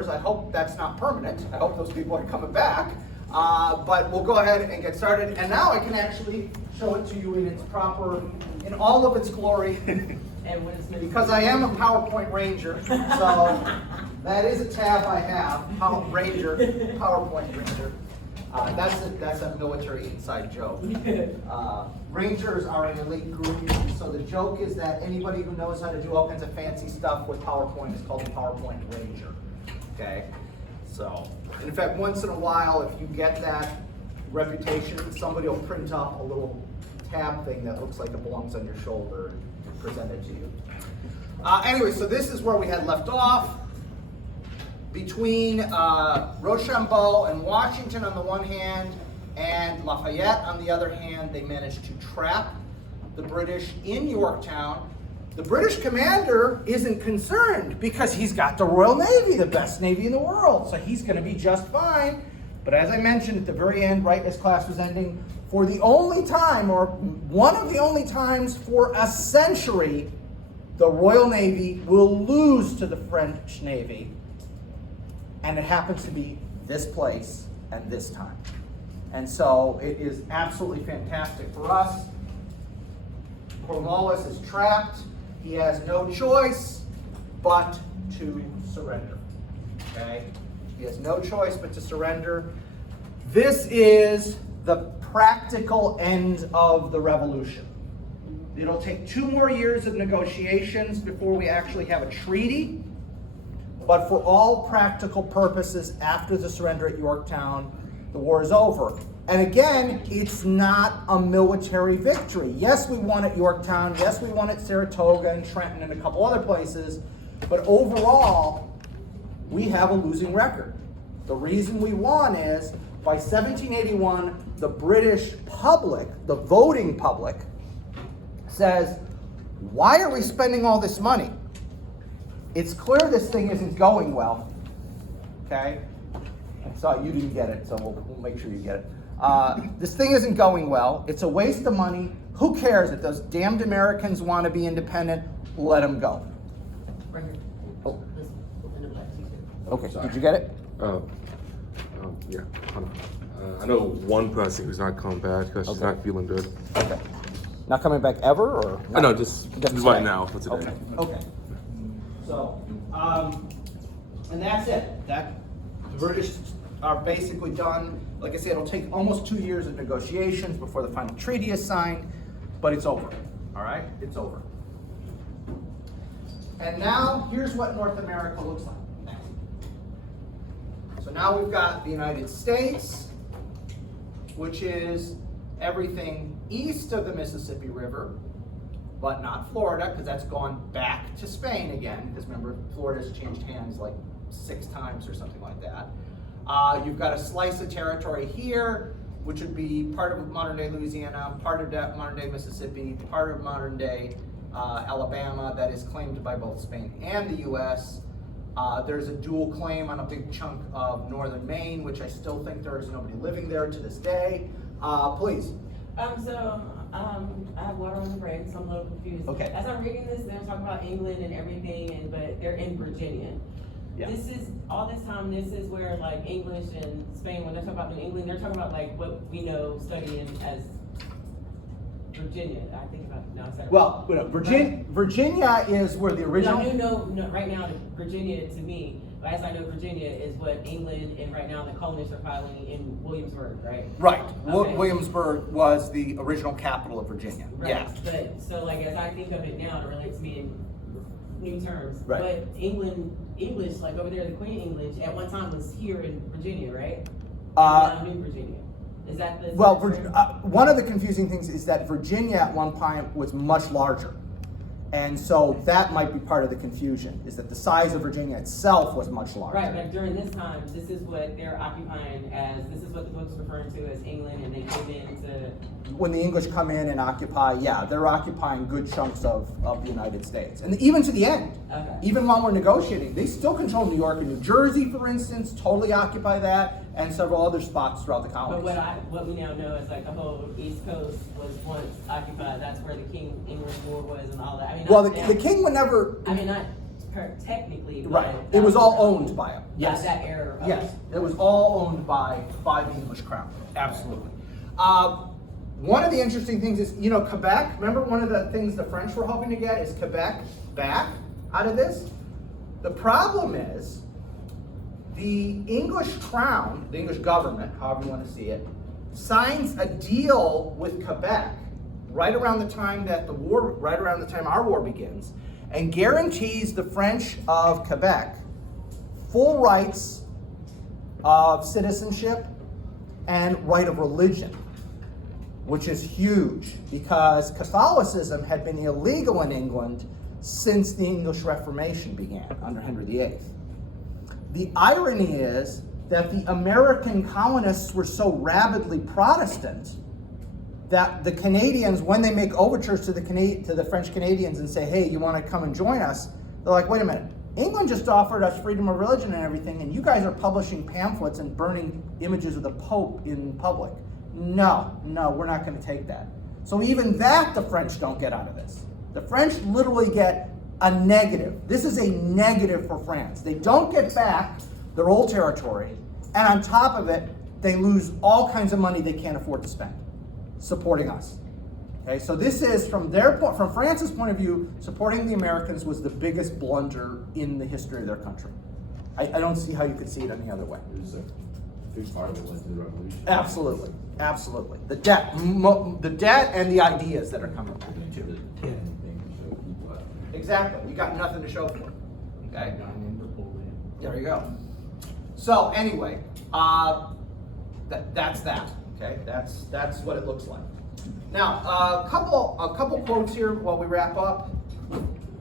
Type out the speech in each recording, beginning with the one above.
members. I hope that's not permanent. I hope those people are coming back. But we'll go ahead and get started. And now I can actually show it to you in its proper, in all of its glory. Because I am a PowerPoint Ranger, so that is a tab I have, PowerPoint Ranger. That's a military inside joke. Rangers are an elite group, so the joke is that anybody who knows how to do all kinds of fancy stuff with PowerPoint is called a PowerPoint Ranger. Okay? So, and in fact, once in a while, if you get that reputation, somebody will print up a little tab thing that looks like it belongs on your shoulder and present it to you. Anyway, so this is where we had left off. Between Rochambeau and Washington on the one hand, and Lafayette on the other hand, they managed to trap the British in Yorktown. The British commander isn't concerned because he's got the Royal Navy, the best Navy in the world, so he's going to be just fine. But as I mentioned at the very end, right as class was ending, for the only time, or one of the only times for a century, the Royal Navy will lose to the French Navy. And it happens to be this place and this time. And so it is absolutely fantastic for us. Cornwallis is trapped. He has no choice but to surrender. Okay? He has no choice but to surrender. This is the practical end of the revolution. It'll take 2 more years of negotiations before we actually have a treaty. But for all practical purposes, after the surrender at Yorktown, the war is over. And again, it's not a military victory. Yes, we won at Yorktown. Yes, we won at Saratoga and Trenton and a couple other places. But overall, we have a losing record. The reason we won is, by 1781, the British public, the voting public, says, why are we spending all this money? It's clear this thing isn't going well, okay? So you didn't get it, so we'll make sure you get it. This thing isn't going well. It's a waste of money. Who cares if those damned Americans want to be independent? Let them go. Right here. Oh. Okay, Okay, did you get it? Yeah. I know one person who's not coming back because she's not feeling good. Okay. Not coming back ever, or? I know, just right now for today. Okay. Okay. So, and that's it. The British are basically done. Like I said, it'll take almost 2 years of negotiations before the final treaty is signed, but it's over. All right? It's over. And now, here's what North America looks like. So now we've got the United States, which is everything east of the Mississippi River, but not Florida, because that's gone back to Spain again, because remember, Florida's changed hands like 6 times or something like that. You've got a slice of territory here, which would be part of modern-day Louisiana, part of modern-day Mississippi, part of modern-day Alabama, that is claimed by both Spain and the U.S. There's a dual claim on a big chunk of northern Maine, which I still think there is nobody living there to this day. Please. I have water on the brain, so I'm a little confused. Okay. As I'm reading this, they're talking about England and everything, but they're in Virginia. Yeah. This is, all this time, this is where like English and Spain, when they're talking about New England, they're talking about like what we know studying as Virginia. I think about it now. Well, Virginia is where the original. No, right now, Virginia to me, as I know, Virginia is what England and right now the colonists are filing in Williamsburg, right? Right. Okay. Williamsburg was the original capital of Virginia. Right. Yeah. But so like as I think of it now, it relates to me in new terms. Right. But English, like over there, the Queen English at one time was here in Virginia, right? Now New Virginia. Is that the? Well, one of the confusing things is that Virginia at one point was much larger. And so that might be part of the confusion, is that the size of Virginia itself was much larger. Right, but during this time, this is what they're occupying as, this is what the book's referring to as England, and they came into... When the English come in and occupy, yeah, they're occupying good chunks of the United States. And even to the end, Okay. even while we're negotiating, they still control New York and New Jersey, for instance, totally occupy that, and several other spots throughout the colonies. But what we now know is like the whole East Coast was once occupied. That's where the King England War was and all that. I mean, Well, the king would never... I mean, not technically. Right. but It was all that- owned by them. Yes. That era. of- Yes, it was all owned by the English crown. Absolutely. One of the interesting things is, Quebec, remember one of the things the French were hoping to get is Quebec back out of this? The problem is, the English crown, the English government, however you want to see it, signs a deal with Quebec right around the time our war begins, and guarantees the French of Quebec full rights of citizenship and right of religion, which is huge because Catholicism had been illegal in England since the English Reformation began under Henry VIII. The irony is that the American colonists were so rabidly Protestant that the Canadians, when they make overtures to the French Canadians and say, hey, you want to come and join us, they're like, wait a minute, England just offered us freedom of religion and everything, and you guys are publishing pamphlets and burning images of the Pope in public. No, we're not going to take that. So even that the French don't get out of this. The French literally get a negative. This is a negative for France. They don't get back their old territory, and on top of it, they lose all kinds of money they can't afford to spend supporting us. Okay, so this is from France's point of view, supporting the Americans was the biggest blunder in the history of their country. I don't see how you could see it any other way. It was a big part of it was the revolution. Absolutely, absolutely. The debt and the ideas that are coming back too. Exactly. We got nothing to show for it. Okay. There you go. So anyway, that's that. Okay, that's what it looks like. Now, a couple quotes here while we wrap up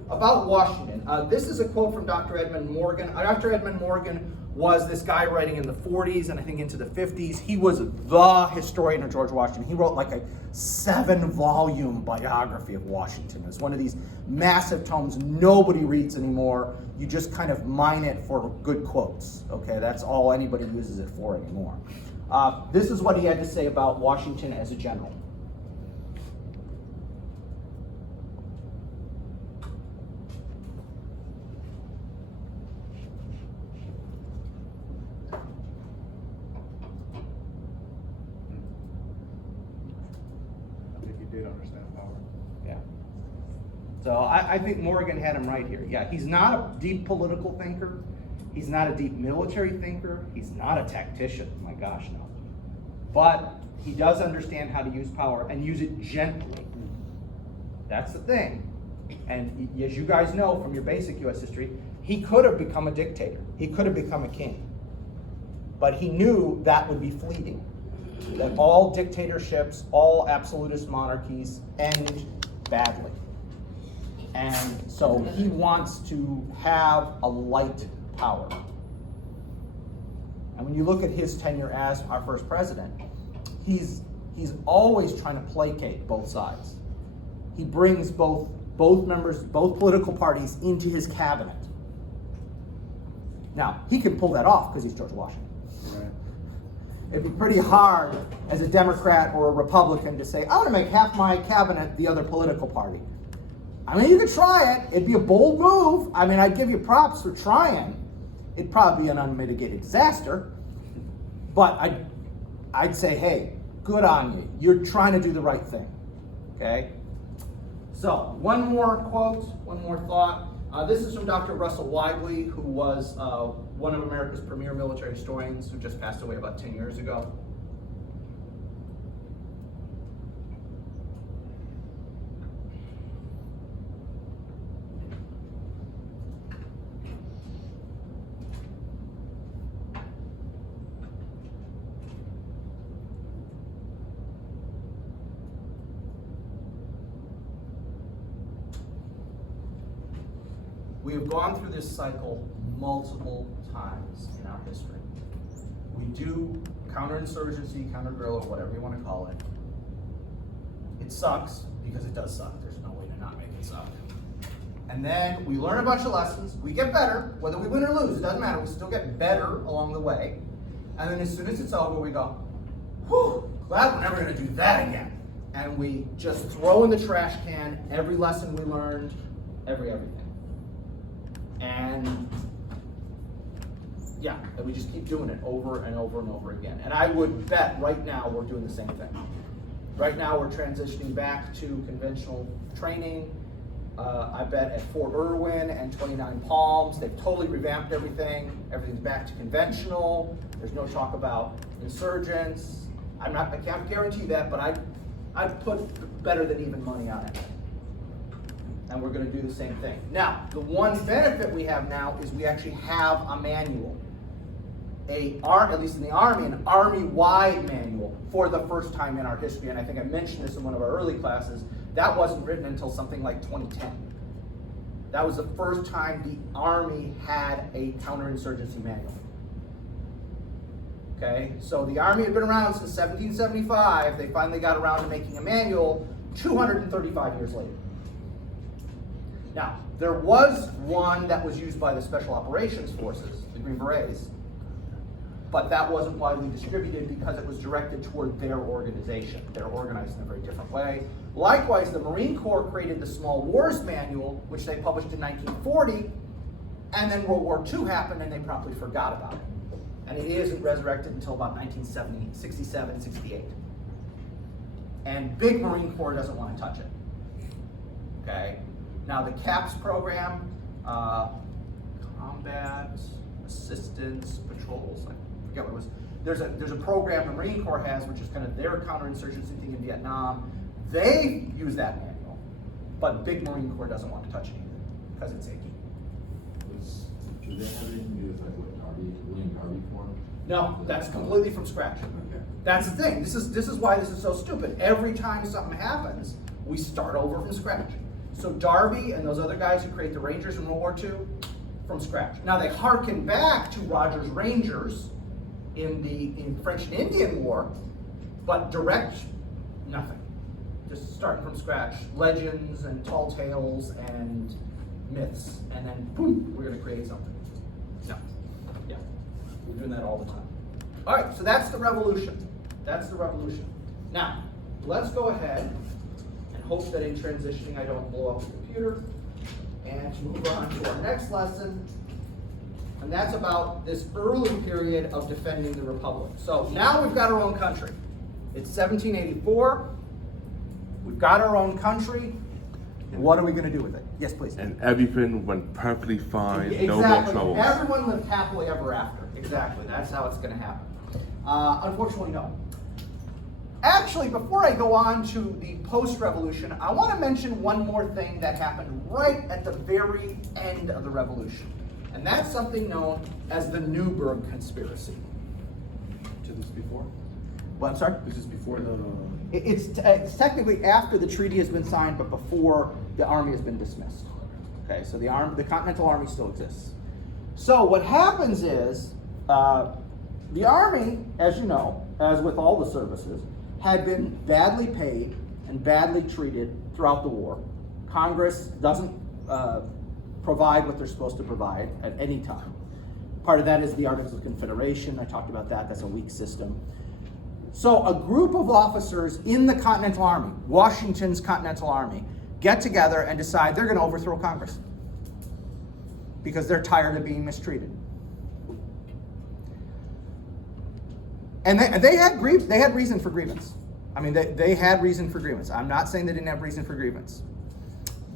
about Washington. This is a quote from Dr. Edmund Morgan. Dr. Edmund Morgan was this guy writing in the 40s and I think into the 50s. He was the historian of George Washington. He wrote like a 7-volume biography of Washington. It's one of these massive tomes nobody reads anymore. You just kind of mine it for good quotes. Okay, that's all anybody uses it for anymore. This is what he had to say about Washington as a general. I think he did understand power. Yeah. So I think Morgan had him right here. Yeah, he's not a deep political thinker. He's not a deep military thinker. He's not a tactician. My gosh, no. But he does understand how to use power and use it gently. That's the thing. And as you guys know from your basic U.S. history, he could have become a dictator. He could have become a king. But he knew that would be fleeting. That all dictatorships, all absolutist monarchies end badly. And so he wants to have a light power. And when you look at his tenure as our first president, he's always trying to placate both sides. He brings both political parties into his cabinet. Now, he can pull that off because he's George Washington. Right. It'd be pretty hard as a Democrat or a Republican to say, I want to make half my cabinet the other political party. I mean, you could try it. It'd be a bold move. I mean, I'd give you props for trying. It'd probably be an unmitigated disaster. But I'd say, hey, good on you. You're trying to do the right thing. Okay? So, one more quote, one more thought. This is from Dr. Russell Wiley, who was one of America's premier military historians who just passed away about 10 years ago. We have gone through this cycle multiple times in our history. We do counterinsurgency, counter-guerrilla, whatever you want to call it. It sucks because it does suck. There's no way to not make it suck. And then we learn a bunch of lessons. We get better, whether we win or lose, it doesn't matter. We still get better along the way. And then as soon as it's over, we go, whew, glad we're never going to do that again. And we just throw in the trash can every lesson we learned, everything. And yeah, and we just keep doing it over and over and over again. And I would bet right now we're doing the same thing. Right now we're transitioning back to conventional training. I bet at Fort Irwin and 29 Palms, they've totally revamped everything. Everything's back to conventional. There's no talk about insurgents. I can't guarantee that, but I'd put better than even money on it. And we're going to do the same thing. Now, the one benefit we have now is we actually have a manual. At least in the Army, an Army-wide manual for the first time in our history. And I think I mentioned this in one of our early classes. That wasn't written until something like 2010. That was the first time the Army had a counterinsurgency manual. Okay, so the Army had been around since 1775. They finally got around to making a manual 235 years later. Now, there was one that was used by the Special Operations Forces, the Green Berets, but that wasn't widely distributed because it was directed toward their organization. They're organized in a very different way. Likewise, the Marine Corps created the Small Wars Manual, which they published in 1940, and then World War II happened and they promptly forgot about it. And it isn't resurrected until about 1967, 68. And big Marine Corps doesn't want to touch it. Okay? Now the CAPS program, Combat Assistance Patrols, I forget what it was. There's a program the Marine Corps has, which is kind of their counterinsurgency thing in Vietnam. They use that manual, but big Marine Corps doesn't want to touch it either because it's icky. Do they have anything to do with like what William Darby formed? No, that's completely from scratch. Okay. That's the thing. This is why this is so stupid. Every time something happens, we start over from scratch. So Darby and those other guys who create the Rangers in World War II, from scratch. Now they harken back to Rogers' Rangers in the French and Indian War, but direct, nothing. Just starting from scratch. Legends and tall tales and myths, and then boom, we're going to create something. No, yeah, we're doing that all the time. All right, so that's the revolution. That's the revolution. Now, let's go ahead and hope that in transitioning I don't blow up the computer and move on to our next lesson. And that's about this early period of defending the Republic. So now we've got our own country. It's 1784. We've got our own country. What are we going to do with it? Yes, please. And everything went perfectly fine, no more Exactly. troubles. Everyone lived happily ever after. Exactly. That's how it's going to happen. Unfortunately, no. Actually, before I go on to the post-revolution, I want to mention one more thing that happened right at the very end of the revolution. And that's something known as the Newburgh Conspiracy. To this before? Well, I'm sorry? This is before the. It's technically after the treaty has been signed, but before the army has been dismissed. Okay, so the Continental Army still exists. So what happens is, the army, as you know, as with all the services, had been badly paid and badly treated throughout the war. Congress doesn't provide what they're supposed to provide at any time. Part of that is the Articles of Confederation. I talked about that. That's a weak system. So a group of officers in the Continental Army, Washington's Continental Army, get together and decide they're going to overthrow Congress because they're tired of being mistreated. And they had reason for grievance. I mean, they had reason for grievance. I'm not saying they didn't have reason for grievance.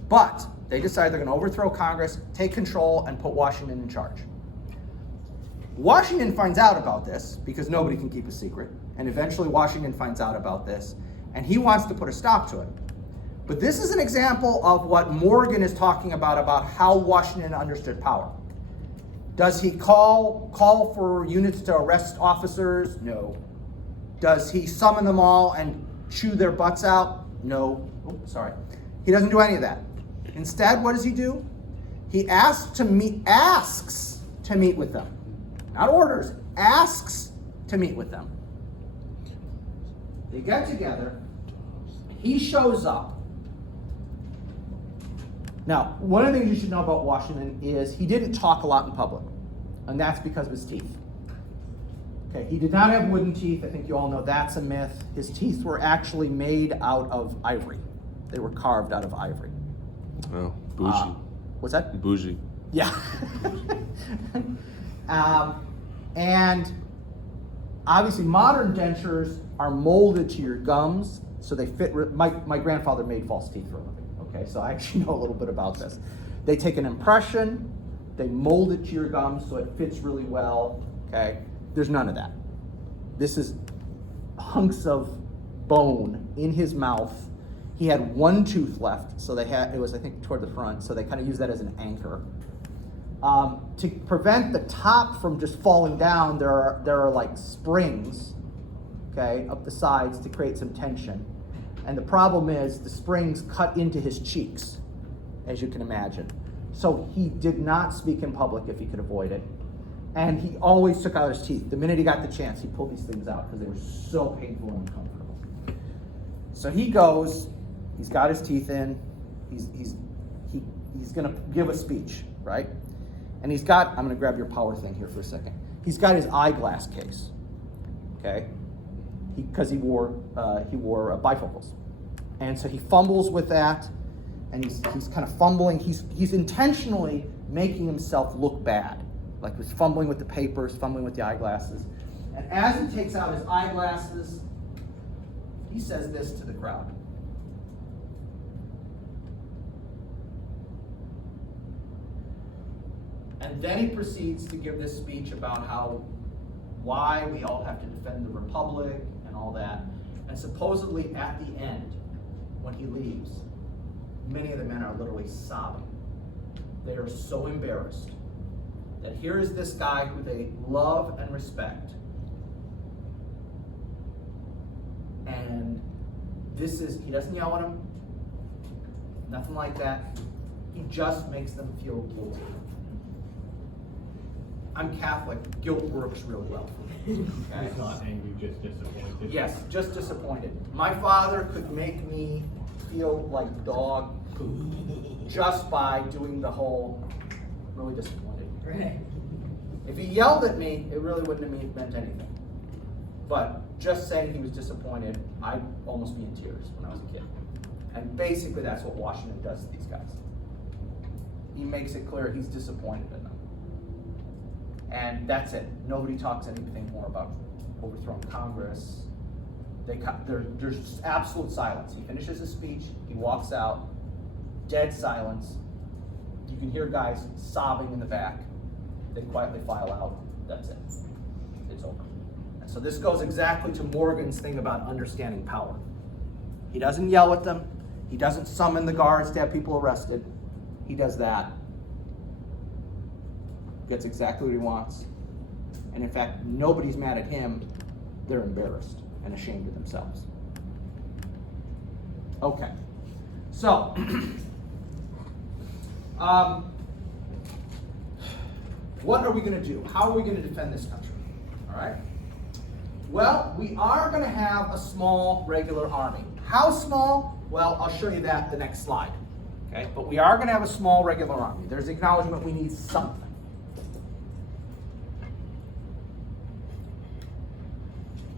But they decided they're going to overthrow Congress, take control, and put Washington in charge. Washington finds out about this because nobody can keep a secret. And eventually Washington finds out about this, and he wants to put a stop to it. But this is an example of what Morgan is talking about how Washington understood power. Does he call for units to arrest officers? No. Does he summon them all and chew their butts out? No. Oh, sorry. He doesn't do any of that. Instead, what does he do? He asks to meet with them. Not orders, asks to meet with them. They get together. He shows up. Now, one of the things you should know about Washington is he didn't talk a lot in public, and that's because of his teeth. Okay, he did not have wooden teeth. I think you all know that's a myth. His teeth were actually made out of ivory. They were carved out of ivory. Oh, bougie. What's that? Bougie. Yeah. And obviously modern dentures are molded to your gums, so they fit. My grandfather made false teeth for a living, okay? So I actually know a little bit about this. They take an impression, they mold it to your gums so it fits really well, okay? There's none of that. This is hunks of bone in his mouth. He had one tooth left, so it was, I think, toward the front, so they kind of use that as an anchor. To prevent the top from just falling down, there are like springs, okay, up the sides to create some tension. And the problem is the springs cut into his cheeks, as you can imagine. So he did not speak in public if he could avoid it. And he always took out his teeth. The minute he got the chance, he pulled these things out because they were so painful and uncomfortable. So he goes, he's got his teeth in, he's gonna give a speech, right? And he's got, I'm gonna grab your power thing here for a second. He's got his eyeglass case, okay? Because he wore bifocals. And so he fumbles with that, and he's kind of fumbling. He's intentionally making himself look bad. Like he's fumbling with the papers, fumbling with the eyeglasses. And as he takes out his eyeglasses, he says this to the crowd. And then he proceeds to give this speech about why we all have to defend the Republic and all that. And supposedly at the end, when he leaves, many of the men are literally sobbing. They are so embarrassed that here is this guy who they love and respect. And he doesn't yell at them, nothing like that. He just makes them feel guilty. I'm Catholic, guilt works really well for me. Okay? He's not angry, just disappointed. Yes, just disappointed. My father could make me feel like dog poop just by doing the whole really disappointed. Right. If he yelled at me, it really wouldn't have meant anything. But just saying he was disappointed, I'd almost be in tears when I was a kid. And basically that's what Washington does to these guys. He makes it clear he's disappointed in them. And that's it. Nobody talks anything more about overthrowing Congress. There's just absolute silence. He finishes his speech, he walks out, dead silence. You can hear guys sobbing in the back. They quietly file out. That's it. It's over. And so this goes exactly to Morgan's thing about understanding power. He doesn't yell at them. He doesn't summon the guards to have people arrested. He does that. Gets exactly what he wants. And in fact, nobody's mad at him. They're embarrassed and ashamed of themselves. Okay. So, what are we going to do? How are we going to defend this country? All right. Well, we are going to have a small regular army. How small? Well, I'll show you that the next slide. Okay. But we are going to have a small regular army. There's acknowledgement we need something.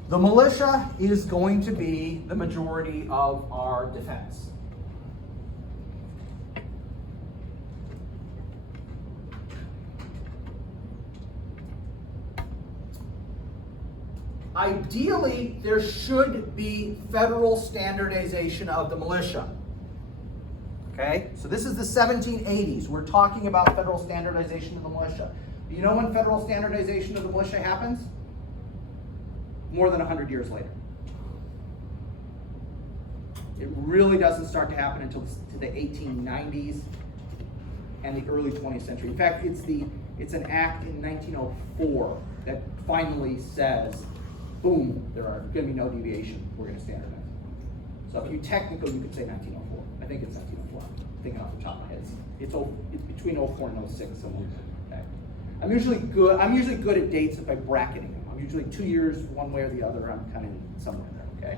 The militia is going to be the majority of our defense. Ideally, there should be federal standardization of the militia. Okay, so this is the 1780s. We're talking about federal standardization of the militia. Do you know when federal standardization of the militia happens? More than 100 years later. It really doesn't start to happen until the 1890s and the early 20th century. In fact, it's an act in 1904 that finally says, boom, there are going to be no deviation. We're going to standardize. So if you technically, you could say 1904. I think it's 1904. I'm thinking off the top of my head. It's between 04 and 06 somewhere. Okay. I'm usually good at dates by bracketing them. I'm usually 2 years one way or the other. I'm kind of somewhere there. Okay.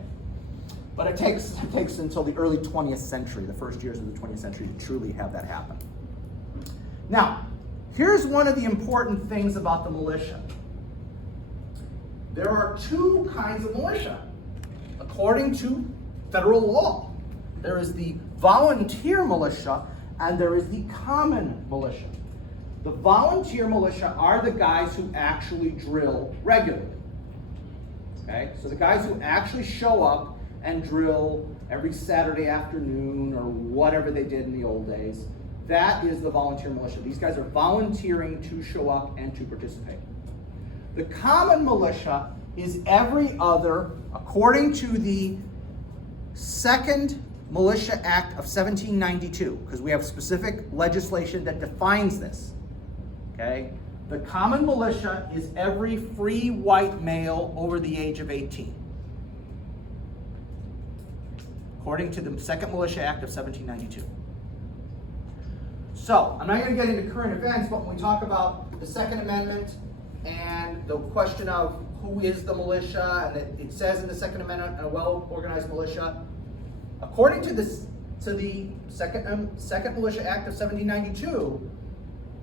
But it takes until the early 20th century, the first years of the 20th century, to truly have that happen. Now, here's one of the important things about the militia. There are two kinds of militia, according to federal law. There is the volunteer militia and there is the common militia. The volunteer militia are the guys who actually drill regularly. Okay, so the guys who actually show up and drill every Saturday afternoon or whatever they did in the old days, that is the volunteer militia. These guys are volunteering to show up and to participate. The common militia is every other, according to the Second Militia Act of 1792, because we have specific legislation that defines this. Okay? The common militia is every free white male over the age of 18. According to the Second Militia Act of 1792. So, I'm not going to get into current events, but when we talk about the Second Amendment and the question of who is the militia, and it says in the Second Amendment, a well-organized militia, according to the Second Militia Act of 1792,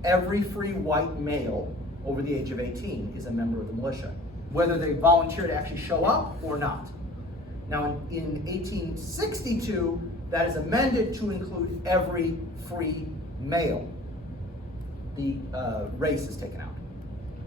every free white male over the age of 18 is a member of the militia, whether they volunteer to actually show up or not. Now, in 1862, that is amended to include every free male. The race is taken out.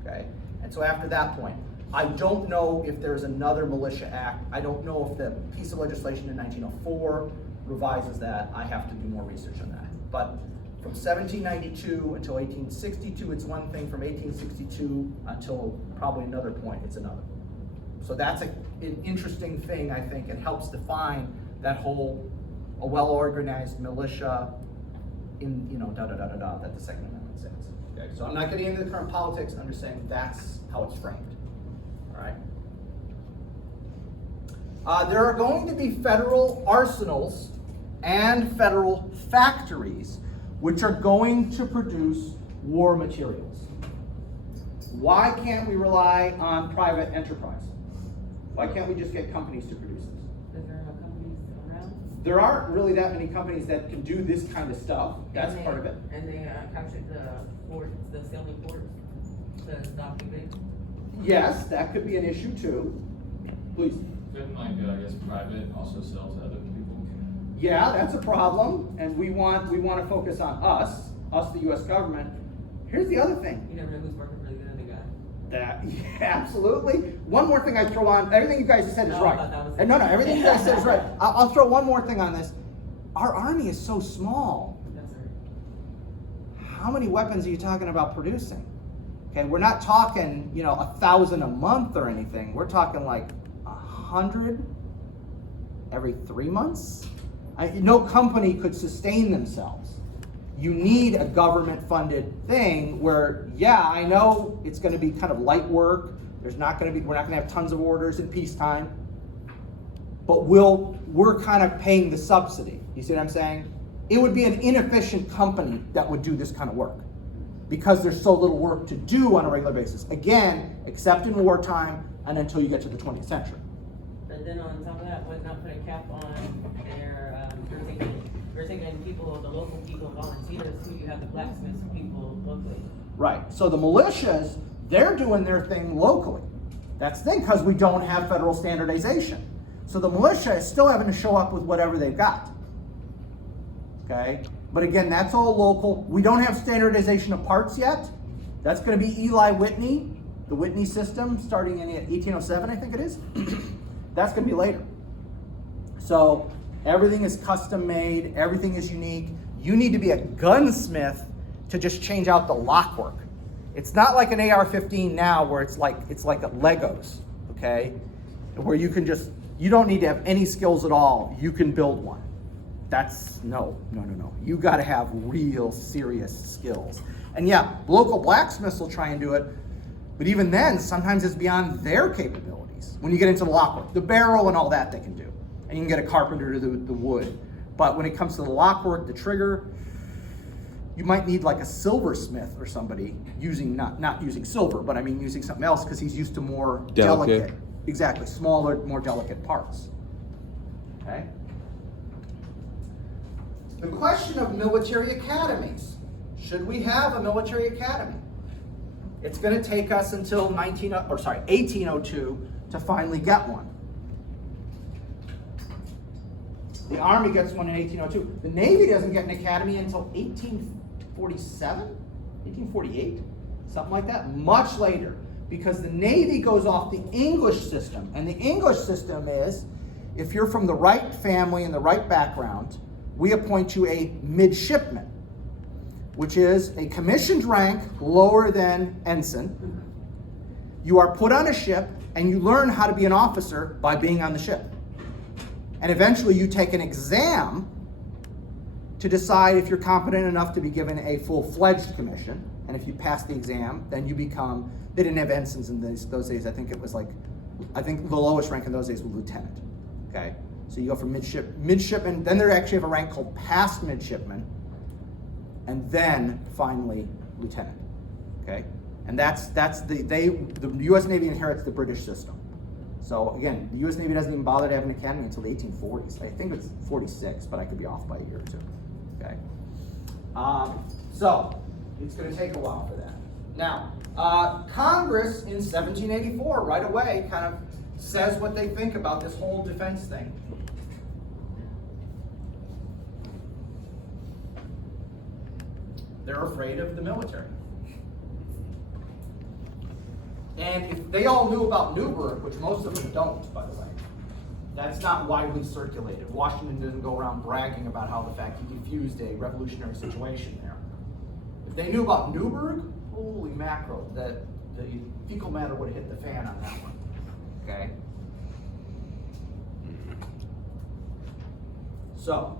Okay? And so after that point, I don't know if there's another militia act. I don't know if the piece of legislation in 1904 revises that. I have to do more research on that. But from 1792 until 1862, it's one thing. From 1862 until probably another point, it's another. So that's an interesting thing, I think. It helps define that whole a well-organized militia in, that the Second Amendment says. Okay, so I'm not getting into the current politics. I'm just saying that's how it's framed. All right. There are going to be federal arsenals and federal factories which are going to produce war materials. Why can't we rely on private enterprise? Why can't we just get companies to produce this? Is there no companies around? There aren't really that many companies that can do this kind of stuff. That's part of it. And they captured the ports, the sailing ports, the docking bay. Yes, that could be an issue too. Please. Couldn't I guess private also sell to other people? Yeah, that's a problem, and we want to focus on us, the U.S. government. Here's the other thing. You never know who's working for the other guy. Yeah, absolutely. One more thing I throw on. Everything you guys said is No, I right. thought that was it. And no, everything you guys said is right. I'll throw one more thing on this. Our army is so small. That's right. How many weapons are you talking about producing? Okay, we're not talking, 1,000 a month or anything. We're talking like 100 every 3 months. No company could sustain themselves. You need a government-funded thing where, yeah, I know it's going to be kind of light work. We're not going to have tons of orders in peacetime, but we're kind of paying the subsidy. You see what I'm saying? It would be an inefficient company that would do this kind of work because there's so little work to do on a regular basis. Again, except in wartime and until you get to the 20th century. And then on top of that, why not put a cap on their, you're taking people, the local people, volunteers, who you have the blacksmiths people locally. Right, so the militias, they're doing their thing locally. That's the thing, because we don't have federal standardization. So the militia is still having to show up with whatever they've got. Okay, but again, that's all local. We don't have standardization of parts yet. That's going to be Eli Whitney, the Whitney system, starting in 1807, I think it is. That's going to be later. So everything is custom made, everything is unique. You need to be a gunsmith to just change out the lockwork. It's not like an AR-15 now where it's like a Legos, okay? Where you don't need to have any skills at all. You can build one. That's, no. You gotta have real serious skills. And yeah, local blacksmiths will try and do it, but even then, sometimes it's beyond their capabilities. When you get into the lockwork, the barrel and all that they can do. And you can get a carpenter to do the wood. But when it comes to the lockwork, the trigger, you might need like a silversmith or somebody using, not using silver, but I mean using something else because he's used to more delicate, exactly, smaller, more delicate parts. Okay? The question of military academies. Should we have a military academy? It's going to take us until 1802 to finally get one. The Army gets one in 1802. The Navy doesn't get an academy until 1847? 1848, something like that, much later, because the Navy goes off the English system, and the English system is, if you're from the right family and the right background, we appoint you a midshipman, which is a commissioned rank lower than ensign. You are put on a ship, and you learn how to be an officer by being on the ship. And eventually you take an exam to decide if you're competent enough to be given a full-fledged commission. And if you pass the exam, then you become, they didn't have ensigns in those days. I think the lowest rank in those days was lieutenant, okay? So you go from midshipman, then they actually have a rank called past midshipman, and then finally lieutenant, okay? And the US Navy inherits the British system. So again, the US Navy doesn't even bother to have an academy until the 1840s. I think it's 46, but I could be off by a year or two, okay? So it's gonna take a while for that. Now, Congress in 1784, right away, kind of says what they think about this whole defense thing. They're afraid of the military. And if they all knew about Newburgh, which most of them don't, by the way, that's not widely circulated. Washington didn't go around bragging about how the fact he defused a revolutionary situation there. If they knew about Newburgh, holy mackerel, the fecal matter would have hit the fan on that one, okay? So,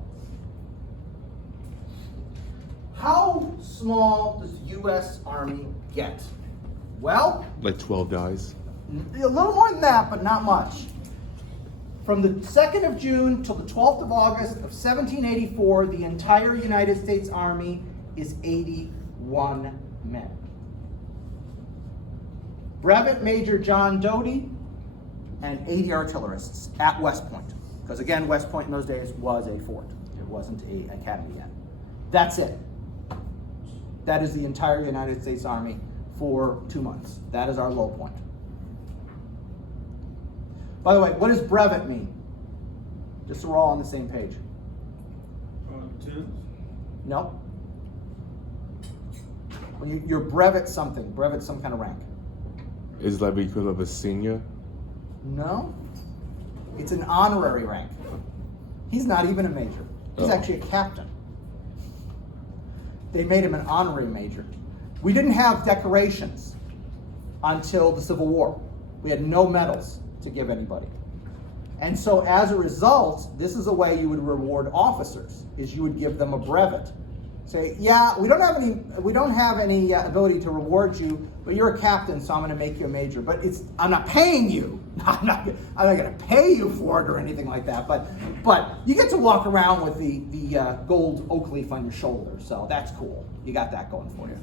how small does the U.S. Army get? Well, Like 12 guys. a little more than that, but not much. From the 2nd of June till the 12th of August of 1784, the entire United States Army is 81 men. Brevet Major John Doty and 80 artillerists at West Point. Because again, West Point in those days was a fort. It wasn't an academy yet. That's it. That is the entire United States Army for 2 months. That is our low point. By the way, what does brevet mean? Just so we're all on the same page. No. When you're brevet something, brevet some kind of rank. Is that because of a senior? No. It's an honorary rank. He's not even a major. He's actually a captain. They made him an honorary major. We didn't have decorations until the Civil War. We had no medals to give anybody. And so as a result, this is a way you would reward officers, is you would give them a brevet. Say, yeah, we don't have any ability to reward you, but you're a captain, so I'm going to make you a major. But I'm not paying you. I'm not going to pay you for it or anything like that. But you get to walk around with the gold oak leaf on your shoulder, so that's cool. You got that going for you.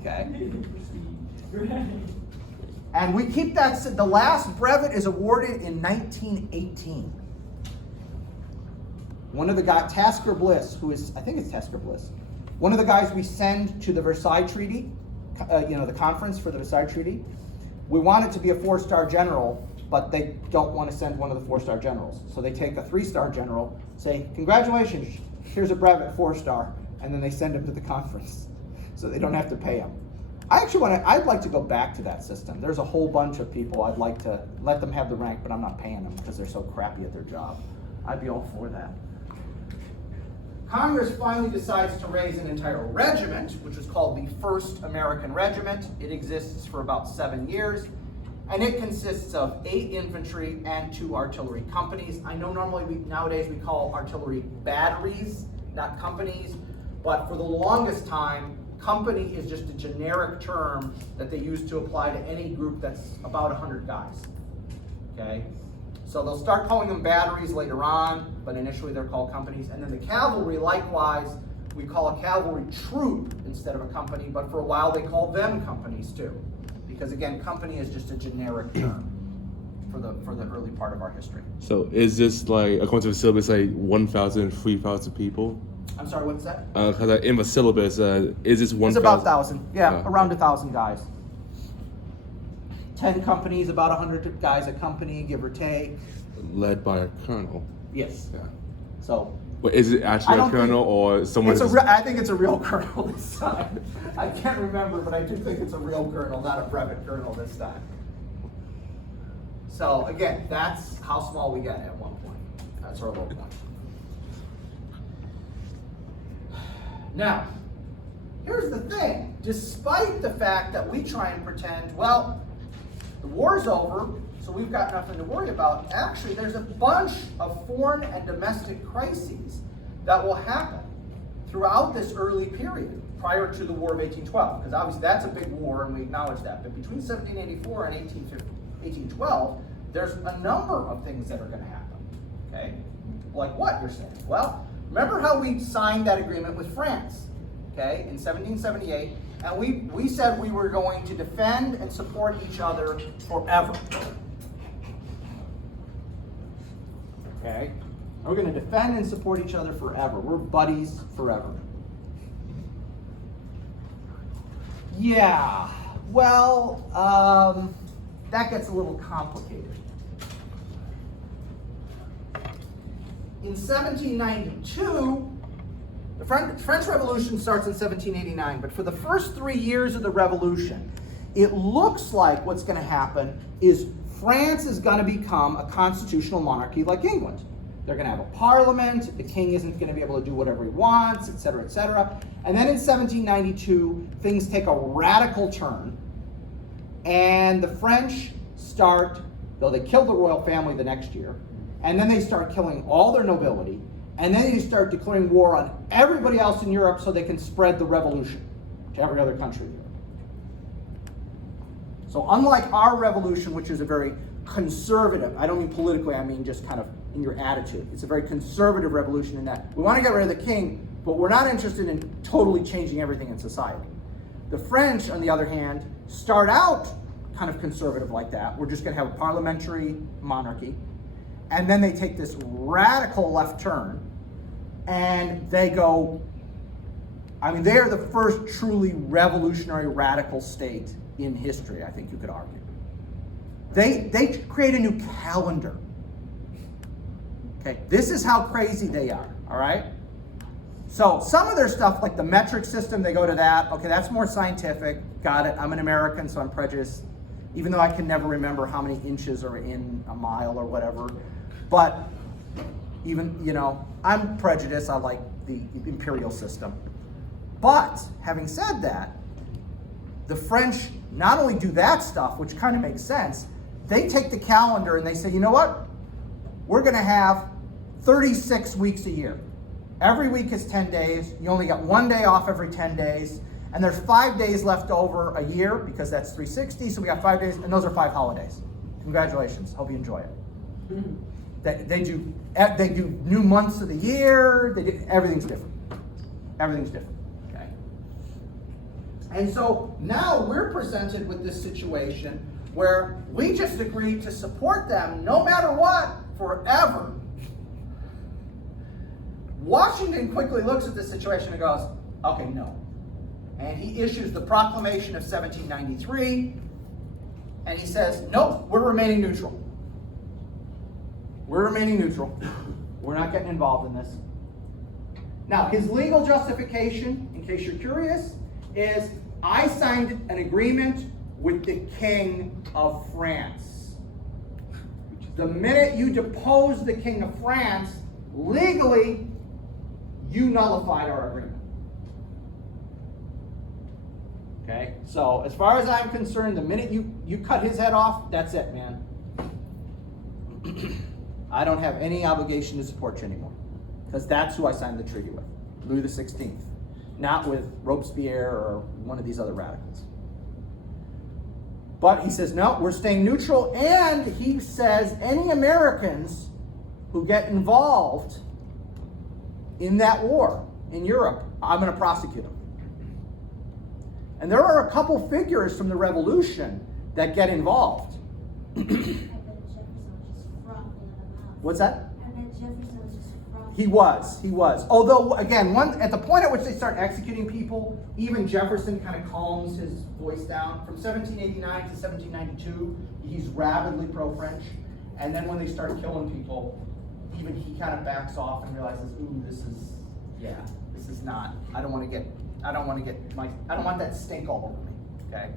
Okay. And we keep that. The last brevet is awarded in 1918. One of the guys, Tasker Bliss, I think it's Tasker Bliss, one of the guys we send to the Versailles Treaty, the conference for the Versailles Treaty, we want it to be a 4-star general, but they don't want to send one of the 4-star generals. So they take a 3-star general, say, congratulations, here's a brevet 4-star, and then they send him to the conference. So they don't have to pay him. I'd like to go back to that system. There's a whole bunch of people I'd like to let them have the rank, but I'm not paying them because they're so crappy at their job. I'd be all for that. Congress finally decides to raise an entire regiment, which was called the 1st American Regiment. It exists for about 7 years, and it consists of 8 infantry and 2 artillery companies. I know nowadays we call artillery batteries, not companies, but for the longest time, company is just a generic term that they use to apply to any group that's about 100 guys, okay? So they'll start calling them batteries later on, but initially they're called companies. And then the cavalry, likewise, we call a cavalry troop instead of a company, but for a while they called them companies too. Because again, company is just a generic term for the early part of our history. So is this like, according to the syllabus, like 1,000, 3,000 people? I'm sorry, what's that? Because in the syllabus, is this 1,000? It's about 1,000, yeah, around 1,000 guys. 10 companies, about 100 guys a company, give or take. Led by a colonel. Yes. Yeah. So But is it I actually don't a colonel or someone? I think it's a real colonel this time. I can't remember, but I do think it's a real colonel, not a brevet colonel this time. So again, that's how small we get at one point. That's our low point. Now, here's the thing. Despite the fact that we try and pretend, well, the war's over, so we've got nothing to worry about, actually there's a bunch of foreign and domestic crises that will happen throughout this early period prior to the War of 1812, because obviously that's a big war and we acknowledge that. But between 1784 and 1812, there's a number of things that are going to happen. Okay? Like what, you're saying? Well, remember how we signed that agreement with France, okay, in 1778, and we said we were going to defend and support each other forever. Okay? We're going to defend and support each other forever. We're buddies forever. Yeah, well, that gets a little complicated. In 1792, the French Revolution starts in 1789, but for the first 3 years of the Revolution, it looks like what's going to happen is France is going to become a constitutional monarchy like England. They're going to have a parliament, the king isn't going to be able to do whatever he wants, etc., etc. And then in 1792, things take a radical turn, and the French start, though they killed the royal family the next year, and then they start killing all their nobility, and then they start declaring war on everybody else in Europe so they can spread the revolution to every other country in Europe. So unlike our revolution, which is a very conservative, I don't mean politically, I mean just kind of in your attitude. It's a very conservative revolution in that we want to get rid of the king, but we're not interested in totally changing everything in society. The French, on the other hand, start out kind of conservative like that. We're just going to have a parliamentary monarchy. And then they take this radical left turn and they go, I mean, they are the first truly revolutionary radical state in history, I think you could argue. They create a new calendar. Okay, this is how crazy they are, all right? So some of their stuff, like the metric system, they go to that. Okay, that's more scientific. Got it. I'm an American, so I'm prejudiced, even though I can never remember how many inches are in a mile or whatever. But even, I'm prejudiced. I like the imperial system. But having said that, the French not only do that stuff, which kind of makes sense, they take the calendar and they say, you know what? We're going to have 36 weeks a year. Every week is 10 days. You only got 1 day off every 10 days. And there's 5 days left over a year because that's 360. So we got 5 days, and those are 5 holidays. Congratulations. Hope you enjoy it. They do new months of the year. Everything's different. Everything's different. Okay. And so now we're presented with this situation where we just agreed to support them no matter what forever. Washington quickly looks at the situation and goes, okay, no. And he issues the Proclamation of 1793, and he says, nope, we're remaining neutral. We're remaining neutral. We're not getting involved in this. Now, his legal justification, in case you're curious, is I signed an agreement with the King of France. The minute you depose the King of France, legally, you nullified our agreement. Okay? So, as far as I'm concerned, the minute you cut his head off, that's it, man. I don't have any obligation to support you anymore. Because that's who I signed the treaty with. Louis XVI. Not with Robespierre or one of these other radicals. But he says, no, we're staying neutral. And he says any Americans who get involved in that war in Europe, I'm going to prosecute them. And there are a couple figures from the Revolution that get involved. What's that? He was. Although, again, at the point at which they start executing people, even Jefferson kind of calms his voice down. From 1789 to 1792, he's rabidly pro-French. And then when they start killing people, even he kind of backs off and realizes, ooh, this is not, I don't want that stink all over me, okay?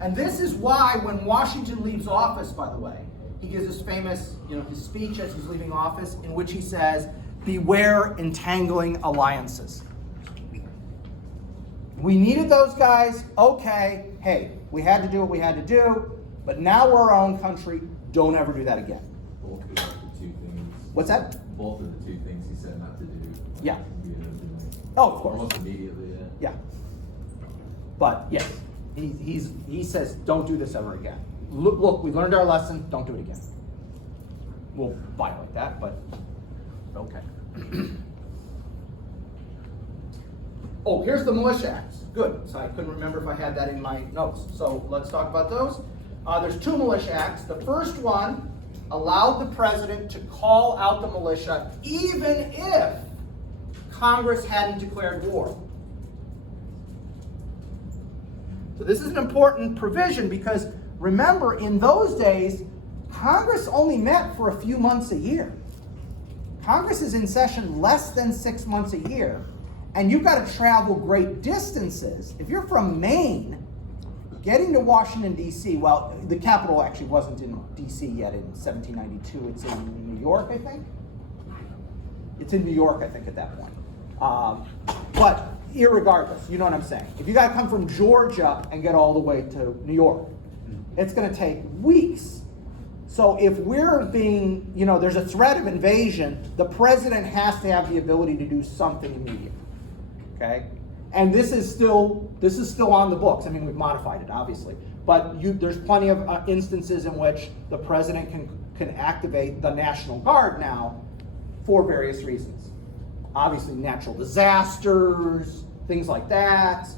And this is why when Washington leaves office, by the way, he gives his famous, his speech as he's leaving office, in which he says, beware entangling alliances. We needed those guys, okay, hey, we had to do what we had to do, but now we're our own country, don't ever do that again. Both of the two things. What's that? Both of the two things he said not to do. Yeah. We ended up doing. Oh, of course. Almost immediately, yeah. Yeah. But yes, he says, don't do this ever again. Look, we learned our lesson, don't do it again. We'll violate that, but okay. Oh, here's the militia acts. Good. So I couldn't remember if I had that in my notes. So let's talk about those. There's two militia acts. The first one allowed the president to call out the militia even if Congress hadn't declared war. So this is an important provision because remember, in those days, Congress only met for a few months a year. Congress is in session less than 6 months a year, and you've got to travel great distances. If you're from Maine, getting to Washington, D.C., well, the capital actually wasn't in D.C. yet in 1792. It's in New York, I think. It's in New York, I think, at that point. But irregardless, you know what I'm saying. If you got to come from Georgia and get all the way to New York, it's going to take weeks. So if we're being, there's a threat of invasion, the president has to have the ability to do something immediately. Okay? And this is still on the books. I mean, we've modified it, obviously. But there's plenty of instances in which the president can activate the National Guard now for various reasons. Obviously, natural disasters, things like that.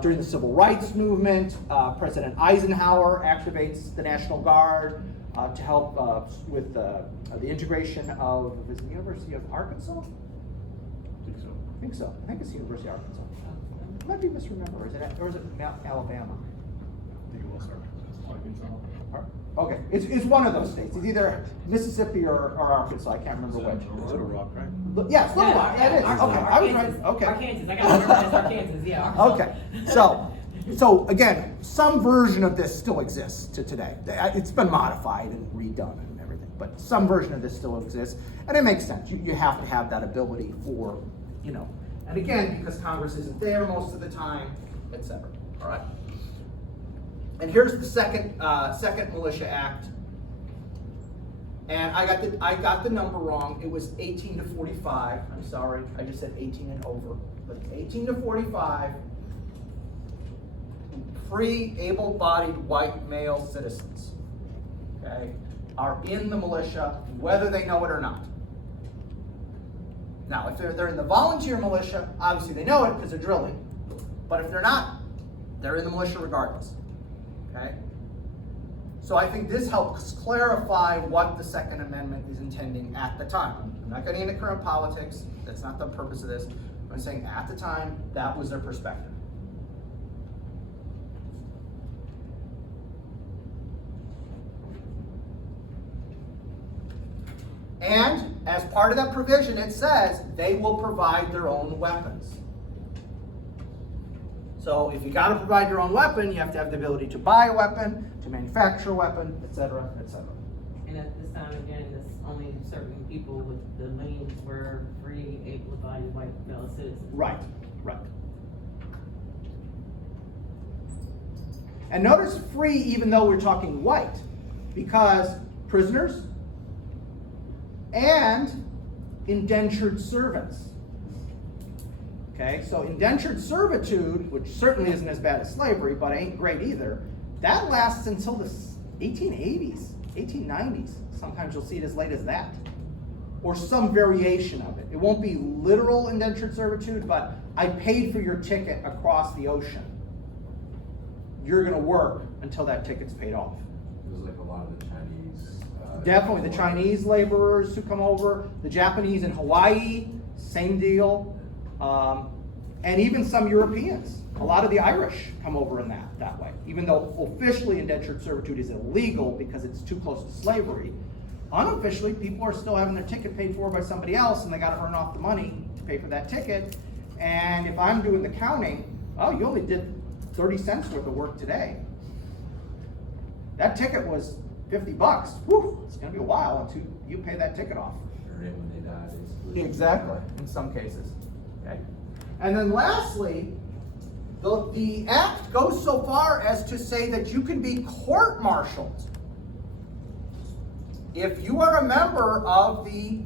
During the Civil Rights Movement, President Eisenhower activates the National Guard to help with the integration of, is it the University of Arkansas? I think so. I think it's the University of Arkansas. I might be misremember. Or is it Alabama? I think it was Arkansas. Okay, it's one of those states. It's either Mississippi or Arkansas. I can't remember which. Little Rock, right? Yeah, it's Little Rock. That is. Okay, I was right. Okay. Arkansas. I got to remember that's Arkansas. Yeah. Arkansas. Okay, so again, some version of this still exists to today. It's been modified and redone and everything, but some version of this still exists, and it makes sense. You have to have that ability for, and again, because Congress isn't there most of the time, etc. All right. And here's the second militia act. And I got the number wrong. It was 18 to 45. I'm sorry. I just said 18 and over. But 18 to 45, free, able-bodied white male citizens, okay, are in the militia, whether they know it or not. Now, if they're in the volunteer militia, obviously they know it because they're drilling. But if they're not, they're in the militia regardless. Okay? So I think this helps clarify what the Second Amendment is intending at the time. I'm not getting into current politics. That's not the purpose of this. I'm saying at the time, that was their perspective. And as part of that provision, it says they will provide their own weapons. So if you got to provide your own weapon, you have to have the ability to buy a weapon, to manufacture a weapon, etc., etc. And at this time, again, it's only certain people with the means were free, able-bodied white male citizens. Right, right. And notice free even though we're talking white, because prisoners and indentured servants. Okay, so indentured servitude, which certainly isn't as bad as slavery, but ain't great either, that lasts until the 1880s, 1890s. Sometimes you'll see it as late as that. Or some variation of it. It won't be literal indentured servitude, but I paid for your ticket across the ocean. You're going to work until that ticket's paid off. It was like a lot of the Chinese. Definitely the Chinese laborers who come over, the Japanese in Hawaii, same deal. And even some Europeans. A lot of the Irish come over in that way. Even though officially indentured servitude is illegal because it's too close to slavery, unofficially people are still having their ticket paid for by somebody else, and they got to earn off the money to pay for that ticket. And if I'm doing the counting, oh, you only did 30 cents worth of work today. That ticket was 50 bucks. Whew, it's gonna be a while until you pay that ticket off. Earn it when they die, basically. Exactly, in some cases. Okay. And then lastly, the act goes so far as to say that you can be court-martialed if you are a member of the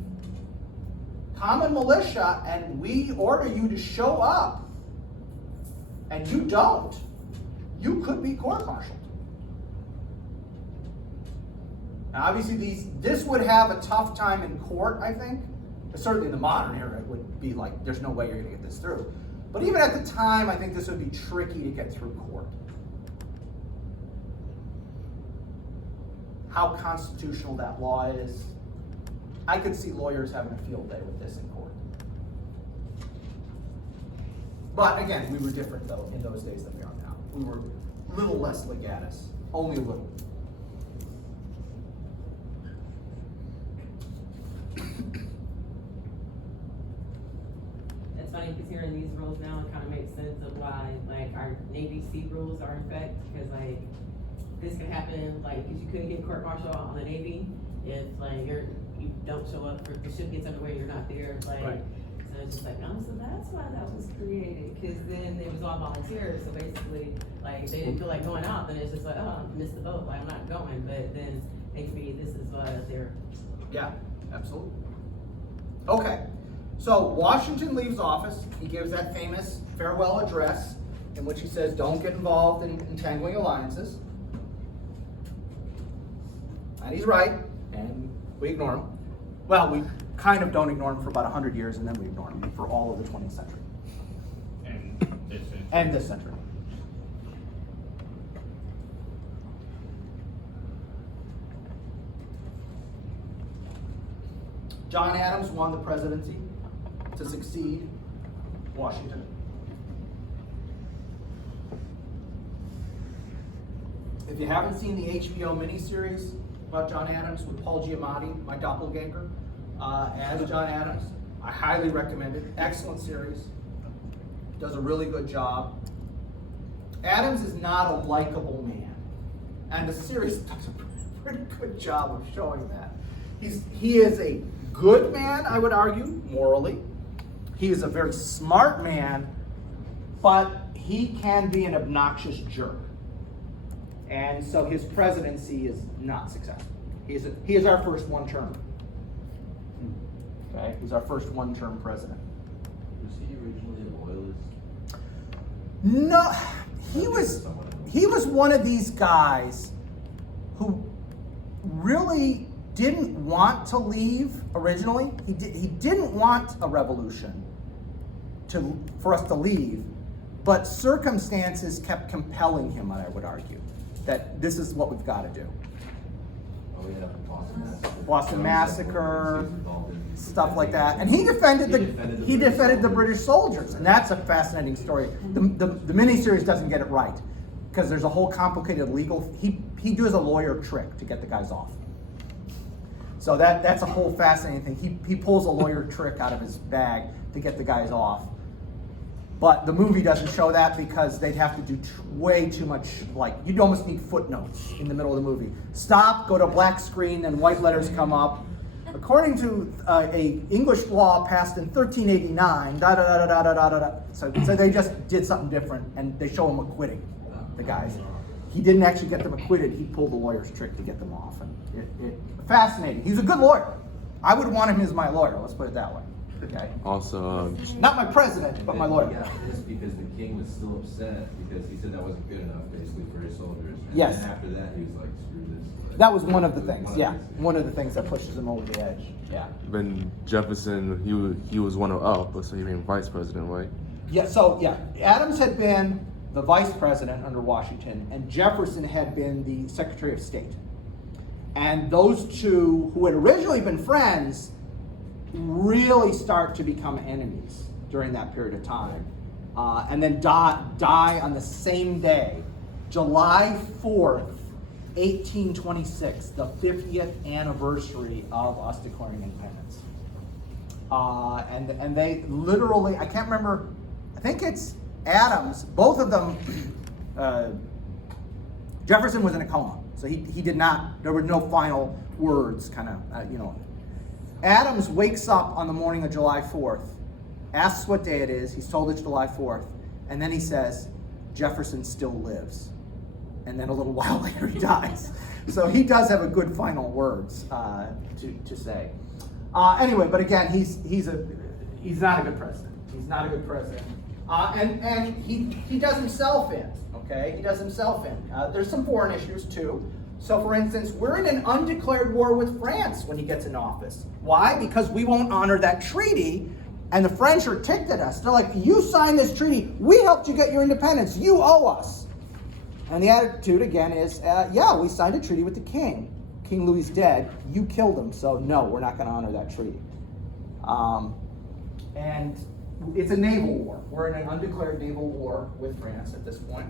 common militia and we order you to show up and you don't, you could be court-martialed. Now obviously this would have a tough time in court, I think. Certainly in the modern era, it would be like, there's no way you're gonna get this through. But even at the time, I think this would be tricky to get through court. How constitutional that law is, I could see lawyers having a field day with this in court. But again, we were different though in those days than we are now. We were a little less legatus, only a little. It's funny because hearing these rules now, it kind of makes sense of why like our Navy sea rules are in effect, because like this could happen, like because you couldn't get court-martial on the Navy if like you don't show up for the ship gets underway, you're not there, like. Right. So it's just like, oh, so that's why that was created, because then it was all volunteers. So basically, like they didn't feel like going out, then it's just like, oh, I missed the boat, like I'm not going. But then it could be this is why they're. Yeah, absolutely. Okay, so Washington leaves office. He gives that famous farewell address in which he says, don't get involved in entangling alliances. And he's right, and we ignore him. Well, we kind of don't ignore him for about 100 years, and then we ignore him for all of the 20th century. And this century. John Adams won the presidency to succeed Washington. If you haven't seen the HBO miniseries about John Adams with Paul Giamatti, my doppelganger, as John Adams, I highly recommend it. Excellent series. Does a really good job. Adams is not a likable man, and the series does a pretty good job of showing that. He is a good man, I would argue, morally. He is a very smart man, but he can be an obnoxious jerk. And so his presidency is not successful. He is our first one-term. Okay, he's our first one-term president. Was he originally a loyalist? No, he was one of these guys who really didn't want to leave originally. He didn't want a revolution for us to leave, but circumstances kept compelling him, I would argue, that this is what we've got to do. Oh yeah, Boston Massacre. Boston Massacre, He was involved in stuff like that. And he defended the British soldiers, and that's a fascinating story. The miniseries doesn't get it right, because there's a whole complicated legal, he does a lawyer trick to get the guys off. So that's a whole fascinating thing. He pulls a lawyer trick out of his bag to get the guys off. But the movie doesn't show that because they'd have to do way too much, like, you'd almost need footnotes in the middle of the movie. Stop, go to black screen, and white letters come up. According to a English law passed in 1389, da da da da da da da da. So they just did something different, and they show him acquitting the guys. He didn't actually get them acquitted. He pulled the lawyer's trick to get them off. And fascinating. He's a good lawyer. I would want him as my lawyer. Let's put it that way. Okay. Also, Not my president, but my lawyer. Yeah, it's because the king was still upset because he said that wasn't good enough, basically, for his soldiers. And Yes. then after that, he was like, screw this. That was one of the things. Yeah, one of the things that pushes him over the edge. Yeah. when Jefferson, he was one of so he became vice president, right? Yeah. So yeah, Adams had been the vice president under Washington, and Jefferson had been the Secretary of State. And those two, who had originally been friends, really start to become enemies during that period of time. and then die on the same day, July 4th, 1826, the 50th anniversary of us declaring independence. And they literally, I can't remember, I think it's Adams, both of them, Jefferson was in a coma, so he did not, there were no final words, kind of, you know. Adams wakes up on the morning of July 4th, asks what day it is, he's told it's July 4th, and then he says, Jefferson still lives. And then a little while later he dies. So he does have a good final words to say. Anyway, but again, he's not a good president. He's not a good president. And he does himself in, okay? He does himself in. There's some foreign issues too. So for instance, we're in an undeclared war with France when he gets in office. Why? Because we won't honor that treaty, and the French are ticked at us. They're like, you signed this treaty, we helped you get your independence, you owe us. And the attitude again is, yeah, we signed a treaty with the king. King Louis is dead, you killed him, so no, we're not gonna honor that treaty. And it's a naval war. We're in an undeclared naval war with France at this point.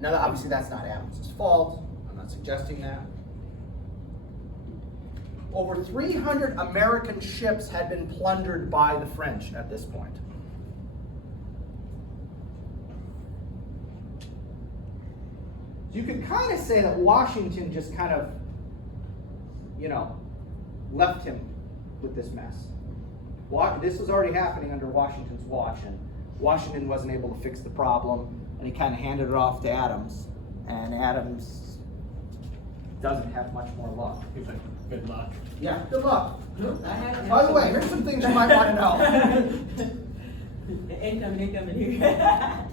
Now, obviously that's not Adams' fault. I'm not suggesting that. Over 300 American ships had been plundered by the French at this point. You could kind of say that Washington just kind of, you know, left him with this mess. This was already happening under Washington's watch, and Washington wasn't able to fix the problem, and he kind of handed it off to Adams, and Adams doesn't have much more luck. He's like, good luck. Yeah, good luck. I By the way, here's some things you might want to know. Incoming here.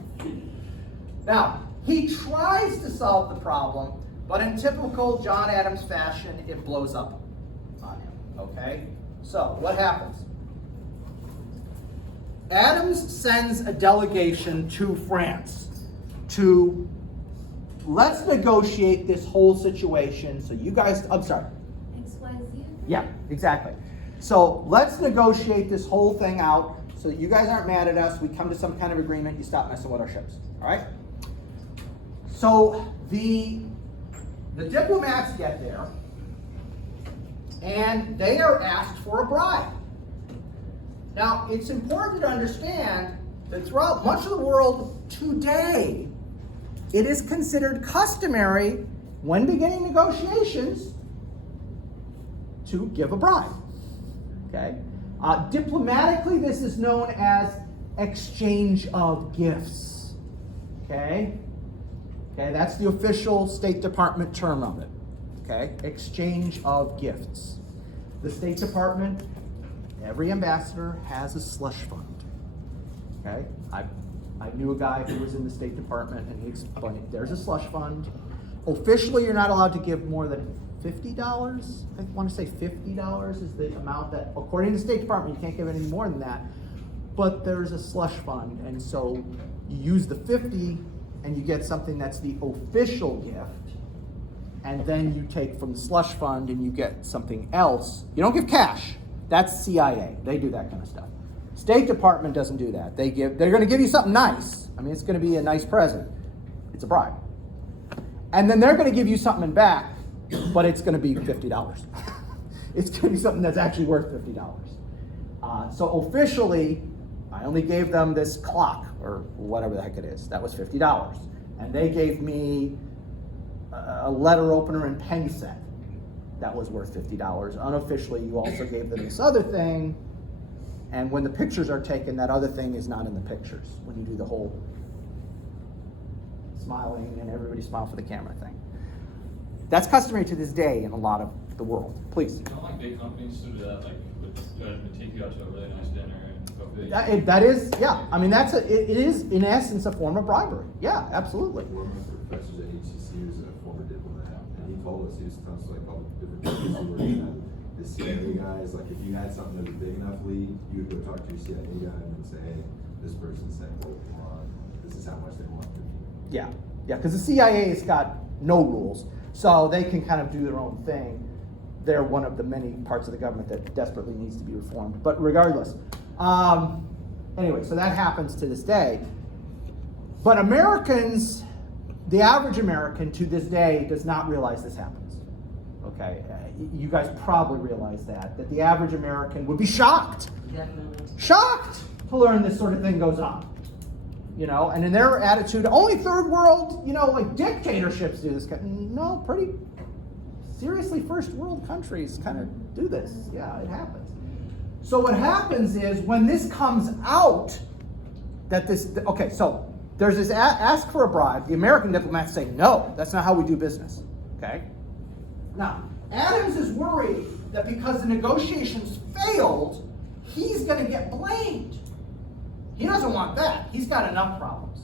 Now, he tries to solve the problem, but in typical John Adams fashion, it blows up on him, okay? So, what happens? Adams sends a delegation to France to, let's negotiate this whole situation, so you guys, I'm sorry. XYZ? Yeah, exactly. So, let's negotiate this whole thing out so that you guys aren't mad at us, we come to some kind of agreement, you stop messing with our ships, all right? So the diplomats get there, and they are asked for a bribe. Now, it's important to understand that throughout much of the world today, it is considered customary when beginning negotiations to give a bribe. Okay? Diplomatically, this is known as exchange of gifts. Okay? Okay, that's the official State Department term of it. Okay, exchange of gifts. The State Department, every ambassador has a slush fund. Okay, I knew a guy who was in the State Department, and he explained there's a slush fund. Officially, you're not allowed to give more than $50. I want to say $50 is the amount that, according to the State Department, you can't give any more than that. But there's a slush fund, and so you use the 50. And you get something that's the official gift, and then you take from the slush fund and you get something else. You don't give cash. That's CIA. They do that kind of stuff. State Department doesn't do that. They're going to give you something nice. I mean, it's going to be a nice present. It's a bribe. And then they're going to give you something back, but it's going to be $50. It's going to be something that's actually worth $50. So officially, I only gave them this clock, or whatever the heck it is. That was $50. And they gave me a letter opener and pen set. That was worth $50. Unofficially, you also gave them this other thing. And when the pictures are taken, that other thing is not in the pictures. When you do the whole smiling and everybody smile for the camera thing. That's customary to this day in a lot of the world. Please. Don't like big companies to do that, like would take you out to a really nice dinner and go big. That is, yeah. I mean, it is in essence a form of bribery. Yeah, absolutely. One of my professors at HCC was a former diplomat, and he told us, he was telling us like all the different countries we were in. The CIA guys, like if you had something that was big enough lead, you would go talk to your CIA guy and say, hey, this person said, well, this is how much they want from you. Yeah, because the CIA has got no rules, so they can kind of do their own thing. They're one of the many parts of the government that desperately needs to be reformed. But regardless, Anyway, so that happens to this day. But Americans, the average American to this day does not realize this happens. Okay, you guys probably realize that the average American would be shocked to learn this sort of thing goes on. You know, and in their attitude, only third world, you know, like dictatorships do this. No, pretty seriously, first world countries kind of do this. Yeah, it happens. So what happens is when this comes out, that this, okay, so there's this ask for a bribe. The American diplomats say, no, that's not how we do business. Okay? Now, Adams is worried that because the negotiations failed, he's going to get blamed. He doesn't want that. He's got enough problems.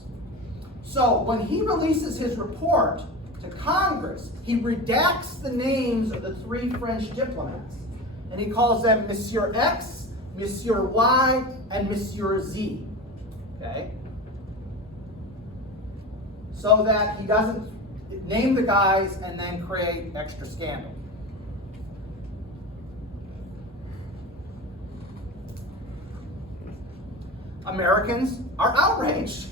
So when he releases his report to Congress, he redacts the names of the 3 French diplomats. And he calls them Monsieur X, Monsieur Y, and Monsieur Z. Okay? So that he doesn't name the guys and then create extra scandal. Americans are outraged.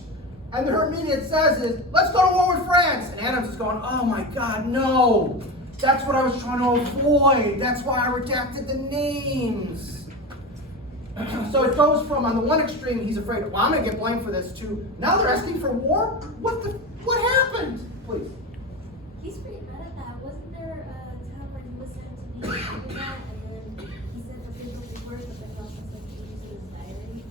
And their immediate says is, let's go to war with France. And Adams is going, oh my God, no. That's what I was trying to avoid. That's why I redacted the names. So it goes from, on the one extreme, he's afraid, well, I'm going to get blamed for this, to now they're asking for war? What happened? Please. He's pretty mad at that. Wasn't there a time when he was sent to Navy to do that, and then he sent official papers, but then also sent pages to his diary?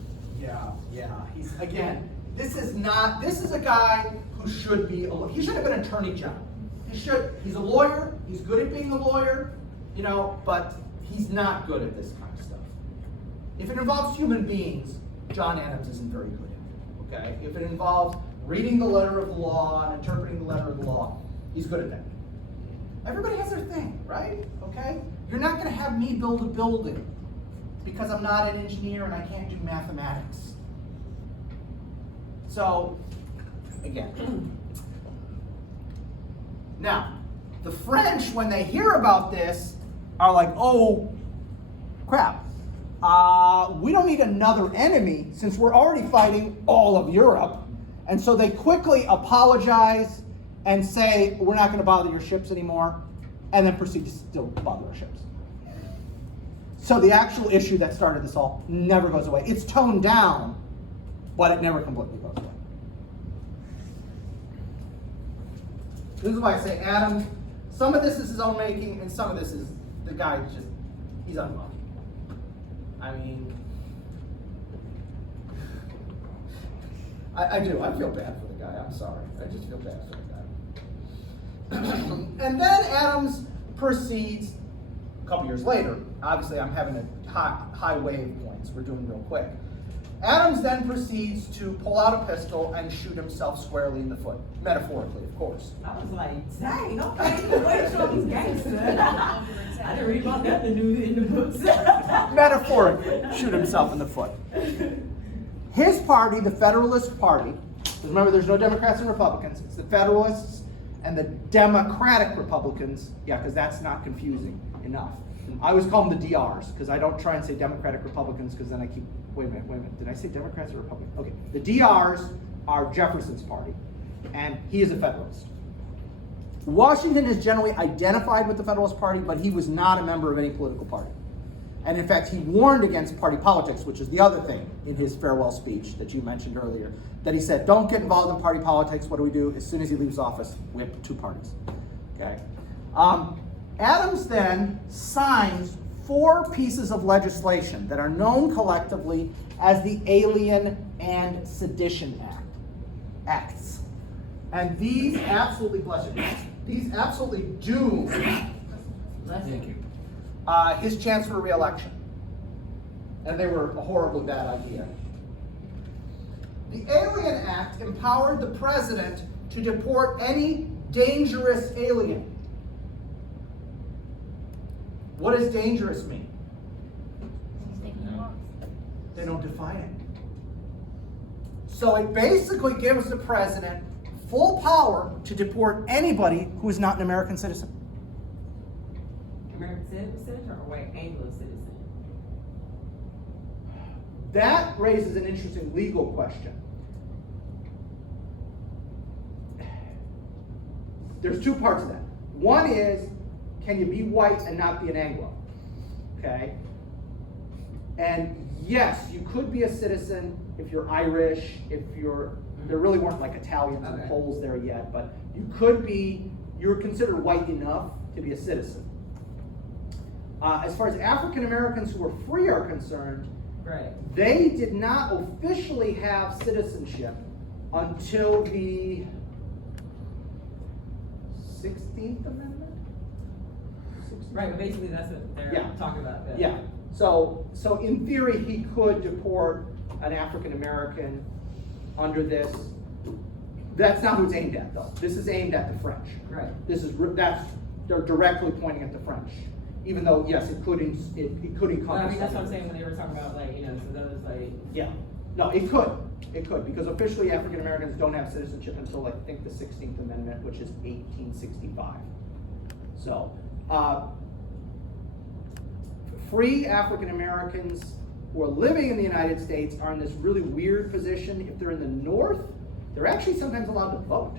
Yeah. He's, again, this is a guy who should be, he should have been attorney general. He's a lawyer, he's good at being a lawyer, you know, but he's not good at this kind of stuff. If it involves human beings, John Adams isn't very good at it, okay? If it involves reading the letter of the law and interpreting the letter of the law, he's good at that. Everybody has their thing, right? Okay? You're not gonna have me build a building because I'm not an engineer and I can't do mathematics. So, again. Now, the French, when they hear about this, are like, oh, crap. We don't need another enemy since we're already fighting all of Europe. And so they quickly apologize and say, we're not going to bother your ships anymore, and then proceed to still bother our ships. So the actual issue that started this all never goes away. It's toned down, but it never completely goes away. This is why I say Adam, some of this is his own making, and some of this is the guy he's unlucky. I mean, I do. I feel bad for the guy. I'm sorry. I just feel bad for the guy. And then Adams proceeds, a couple years later, obviously I'm having a high wave points. We're doing real quick. Adams then proceeds to pull out a pistol and shoot himself squarely in the foot. Metaphorically, of course. I was like, dang, okay, the way to show these gangsters. I didn't read about that in the books. Metaphorically, shoot himself in the foot. His party, the Federalist Party, remember there's no Democrats and Republicans, it's the Federalists and the Democratic Republicans, yeah, because that's not confusing enough. I always call them the DRs, because I don't try and say Democratic Republicans, because then I keep, wait a minute, did I say Democrats or Republicans? Okay, the DRs are Jefferson's party, and he is a Federalist. Washington is generally identified with the Federalist Party, but he was not a member of any political party. And in fact, he warned against party politics, which is the other thing in his farewell speech that you mentioned earlier, that he said, don't get involved in party politics. What do we do? As soon as he leaves office, we have 2 parties. Okay. Adams then signs 4 pieces of legislation that are known collectively as the Alien and Sedition Acts. And these absolutely, bless you, these absolutely doom his chance for re-election. And they were a horribly bad idea. The Alien Act empowered the president to deport any dangerous alien. What does dangerous mean? They don't define it. So it basically gives the president full power to deport anybody who is not an American citizen. American citizen or white Anglo citizen? that raises an interesting legal question. There's two parts of that. One is, can you be white and not be an Anglo? Okay? And yes, you could be a citizen if you're Irish, if you're, there really weren't like Italians and Okay. Poles there yet, but you could be, you're considered white enough to be a citizen. As far as African Americans who are free are concerned, Right. they did not officially have citizenship until the 16th Amendment? Right, but basically that's what they're Yeah. talking about. Yeah, so in theory, he could deport an African American under this. That's not who it's aimed at, though. This is aimed at the French. Right. They're directly pointing at the French. Even though, yes, it could encompass. Well, I mean, that's what I'm saying when they were talking about, like, you know, so those, like, Yeah, no, it could, because officially African Americans don't have citizenship until, I think, the 16th Amendment, which is 1865. So, free African Americans who are living in the United States are in this really weird position. If they're in the North, they're actually sometimes allowed to vote.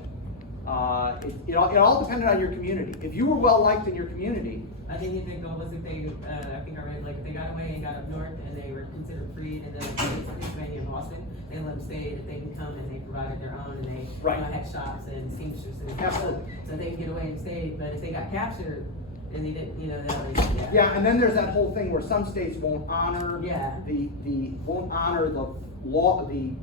It all depended on your community. If you were well liked in your community, I think if they go, was if they, I think I read, like, if they got away and got up north and they were considered free, and then Pennsylvania and Boston, they let them stay if they can come and they provided their own, and they, Right. you know, had shops and seamstresses. Absolutely. So they can get away and stay, but if they got captured, and they didn't, you know, then they, yeah, and then there's that whole thing where some states won't honor Yeah. the law, the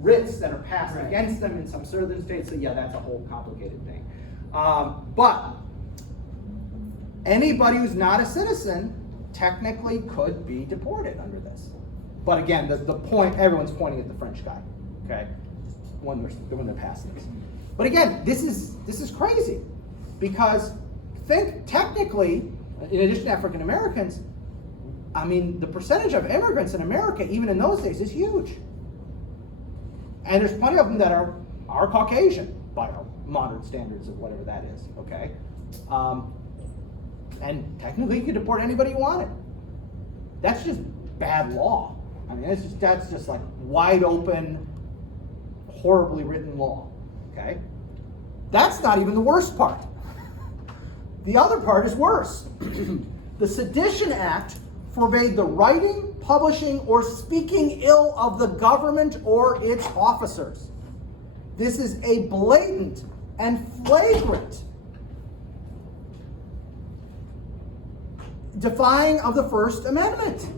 writs that are passed Right. against them in some southern states. So yeah, that's a whole complicated thing. But anybody who's not a citizen technically could be deported under this. But again, the point, everyone's pointing at the French guy, okay? When they're passing this. But again, this is crazy, because think technically, in addition to African Americans, I mean, the percentage of immigrants in America, even in those days, is huge. And there's plenty of them that are Caucasian by our modern standards of whatever that is, okay? And technically you could deport anybody you wanted. That's just bad law. I mean, that's just like wide open, horribly written law, okay? That's not even the worst part. The other part is worse. The Sedition Act forbade the writing, publishing, or speaking ill of the government or its officers. This is a blatant and flagrant defying of the First Amendment.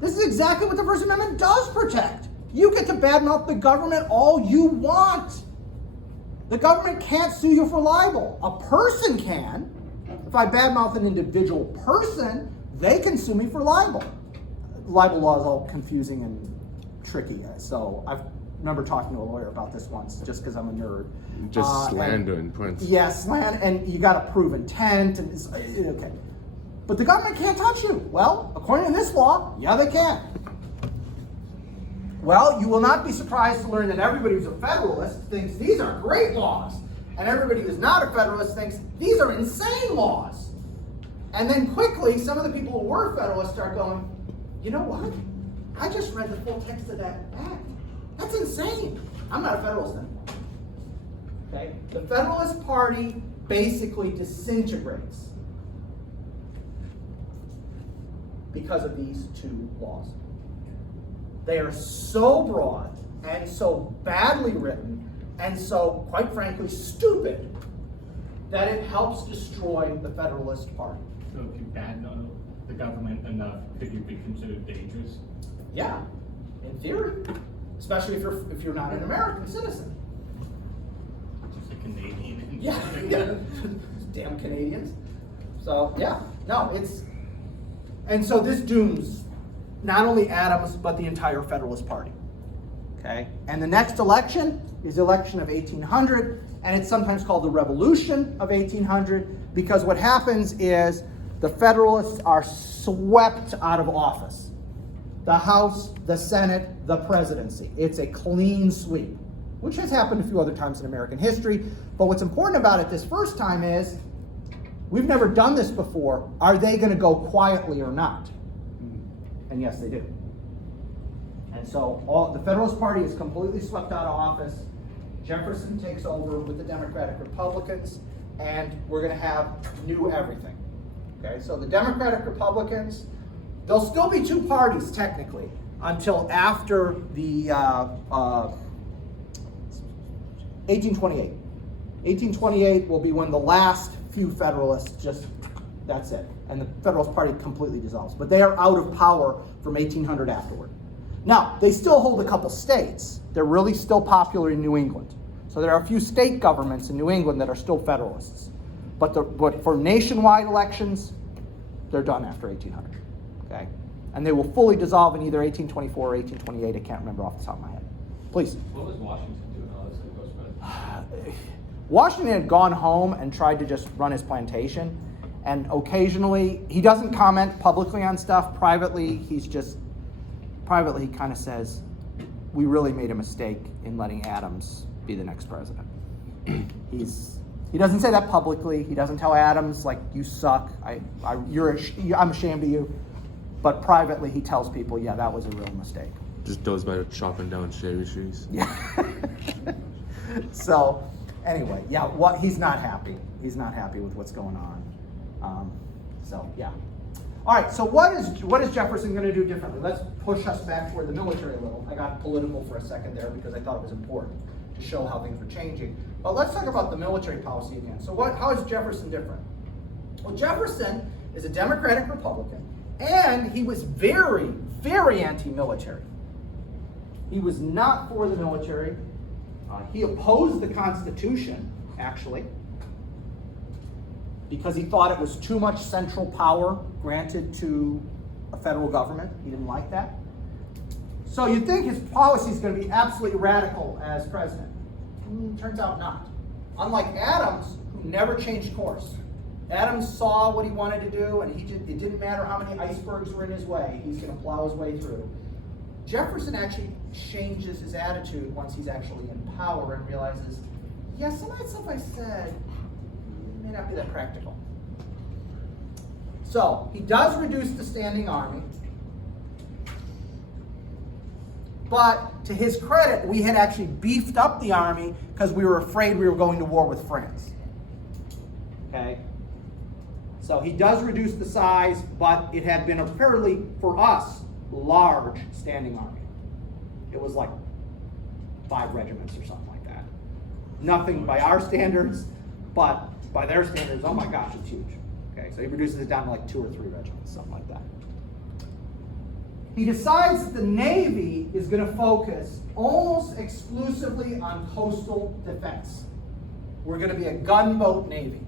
This is exactly what the First Amendment does protect. You get to badmouth the government all you want. The government can't sue you for libel. A person can. If I badmouth an individual person, they can sue me for libel. Libel law is all confusing and tricky. So I remember talking to a lawyer about this once, just because I'm a nerd. Just slander and Prince. Yeah, slander, and you got to prove intent, and it's, okay. But the government can't touch you. Well, according to this law, yeah, they can. Well, you will not be surprised to learn that everybody who's a Federalist thinks these are great laws, and everybody who's not a Federalist thinks these are insane laws. And then quickly, some of the people who were Federalists start going, you know what? I just read the full text of that act. That's insane. I'm not a Federalist anymore. Okay? The Federalist Party basically disintegrates because of these two laws. They are so broad and so badly written and so, quite frankly, stupid that it helps destroy the Federalist Party. So if you badmouth the government enough, could you be considered dangerous? Yeah, in theory, especially if you're not an American citizen. Just a Canadian. Yeah. Damn Canadians. So yeah, no, and so this dooms not only Adams but the entire Federalist Party. Okay, and the next election is the election of 1800, and it's sometimes called the Revolution of 1800 because what happens is the Federalists are swept out of office. The House, the Senate, the presidency. It's a clean sweep, which has happened a few other times in American history. But what's important about it this first time is we've never done this before. Are they going to go quietly or not? And yes, they do. And so the Federalist Party is completely swept out of office. Jefferson takes over with the Democratic Republicans, and we're going to have new everything. Okay, so the Democratic Republicans, there'll still be two parties technically until after the 1828. 1828 will be when the last few Federalists that's it. And the Federalist Party completely dissolves. But they are out of power from 1800 afterward. Now, they still hold a couple states. They're really still popular in New England. So there are a few state governments in New England that are still Federalists. But for nationwide elections, they're done after 1800. Okay? And they will fully dissolve in either 1824 or 1828. I can't remember off the top of my head. Please. What was Washington doing all this post-grad? Washington had gone home and tried to just run his plantation. And occasionally, he doesn't comment publicly on stuff. Privately, he kind of says, we really made a mistake in letting Adams be the next president. He doesn't say that publicly. He doesn't tell Adams, like, you suck. I'm ashamed of you. But privately, he tells people, yeah, that was a real mistake. Just goes by chopping down cherry trees. Yeah. So, anyway, yeah, he's not happy. He's not happy with what's going on. Yeah. All right, so what is Jefferson going to do differently? Let's push us back toward the military a little. I got political for a second there because I thought it was important to show how things were changing. But let's talk about the military policy again. So how is Jefferson different? Well, Jefferson is a Democratic Republican, and he was very, very anti-military. He was not for the military. He opposed the Constitution, actually, because he thought it was too much central power granted to a federal government. He didn't like that. So you'd think his policy is going to be absolutely radical as president. Turns out not. Unlike Adams, who never changed course. Adams saw what he wanted to do, and it didn't matter how many icebergs were in his way, he's going to plow his way through. Jefferson actually changes his attitude once he's actually in power and realizes, yeah, some of that stuff I said may not be that practical. So, he does reduce the standing army, but to his credit, we had actually beefed up the army because we were afraid we were going to war with France. Okay? So he does reduce the size, but it had been a fairly, for us, large standing army. It was like 5 regiments or something like that. Nothing by our standards, but by their standards, oh my gosh, it's huge. Okay, so he reduces it down to like 2 or 3 regiments, something like that. He decides that the Navy is going to focus almost exclusively on coastal defense. We're going to be a gunboat Navy,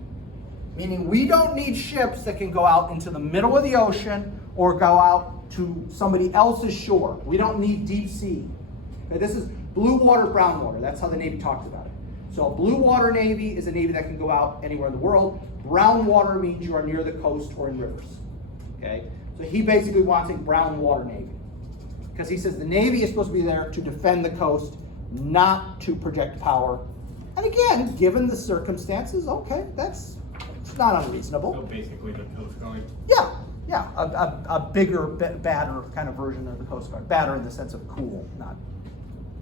meaning we don't need ships that can go out into the middle of the ocean or go out to somebody else's shore. We don't need deep sea. Okay, this is blue water, brown water. That's how the Navy talks about it. So a blue water Navy is a Navy that can go out anywhere in the world. Brown water means you are near the coast or in rivers. Okay? So he basically wants a brown water Navy. Because he says the Navy is supposed to be there to defend the coast, not to project power. And again, given the circumstances, okay, it's not unreasonable. So basically the Coast Guard. Yeah, a bigger, badder kind of version of the Coast Guard. Badder in the sense of cool, not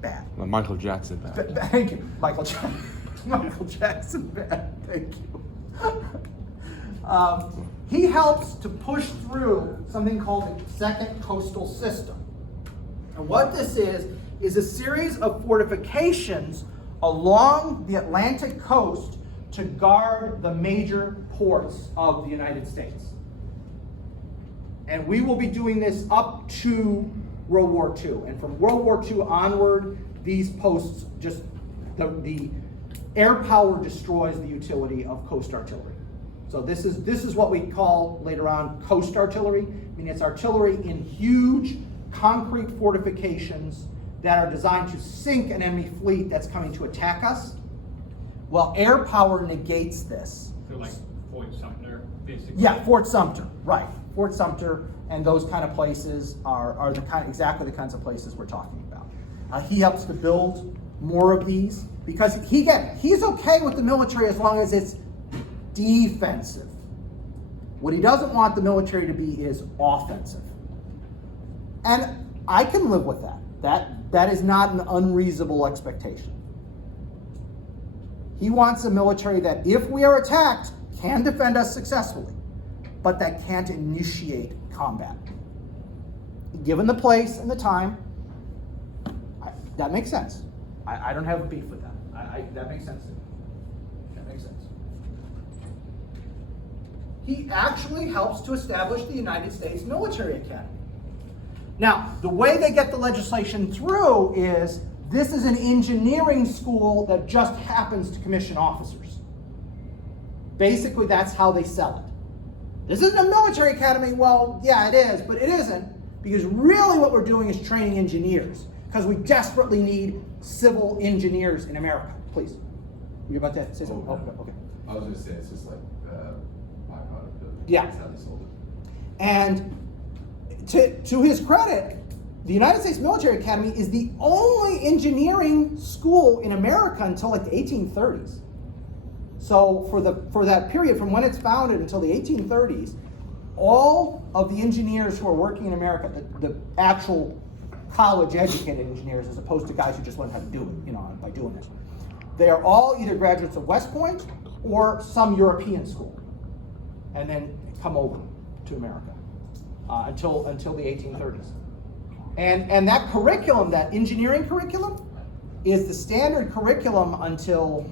bad. Like Michael Jackson bad. Thank you, Michael Jackson. Michael Jackson bad. Thank you. He helps to push through something called the Second Coastal System. And what this is a series of fortifications along the Atlantic coast to guard the major ports of the United States. And we will be doing this up to World War II. And from World War II onward, these posts just, the air power destroys the utility of coast artillery. So this is what we call later on coast artillery. I mean, it's artillery in huge concrete fortifications that are designed to sink an enemy fleet that's coming to attack us. Well, air power negates this. So like Fort Sumter, basically. Yeah, Fort Sumter, right. Fort Sumter and those kind of places are exactly the kinds of places we're talking about. He helps to build more of these because he's okay with the military as long as it's defensive. What he doesn't want the military to be is offensive. And I can live with that. That is not an unreasonable expectation. He wants a military that, if we are attacked, can defend us successfully, but that can't initiate combat. Given the place and the time, that makes sense. I don't have a beef with that. That makes sense to me. That makes sense. He actually helps to establish the United States Military Academy. Now, the way they get the legislation through is this is an engineering school that just happens to commission officers. Basically, that's how they sell it. This isn't a military academy. Well, yeah, it is, but it isn't, because really what we're doing is training engineers, because we desperately need civil engineers in America. Please. You're about to say something? Oh, okay. I was gonna say, it's just like, byproduct of, Yeah. that's how they sold it. And to his credit, the United States Military Academy is the only engineering school in America until like the 1830s. So for that period, from when it's founded until the 1830s, all of the engineers who are working in America, the actual college-educated engineers, as opposed to guys who just learned how to do it, by doing it, they are all either graduates of West Point or some European school, and then come over to America until the 1830s. And that curriculum, that engineering curriculum, is the standard curriculum until,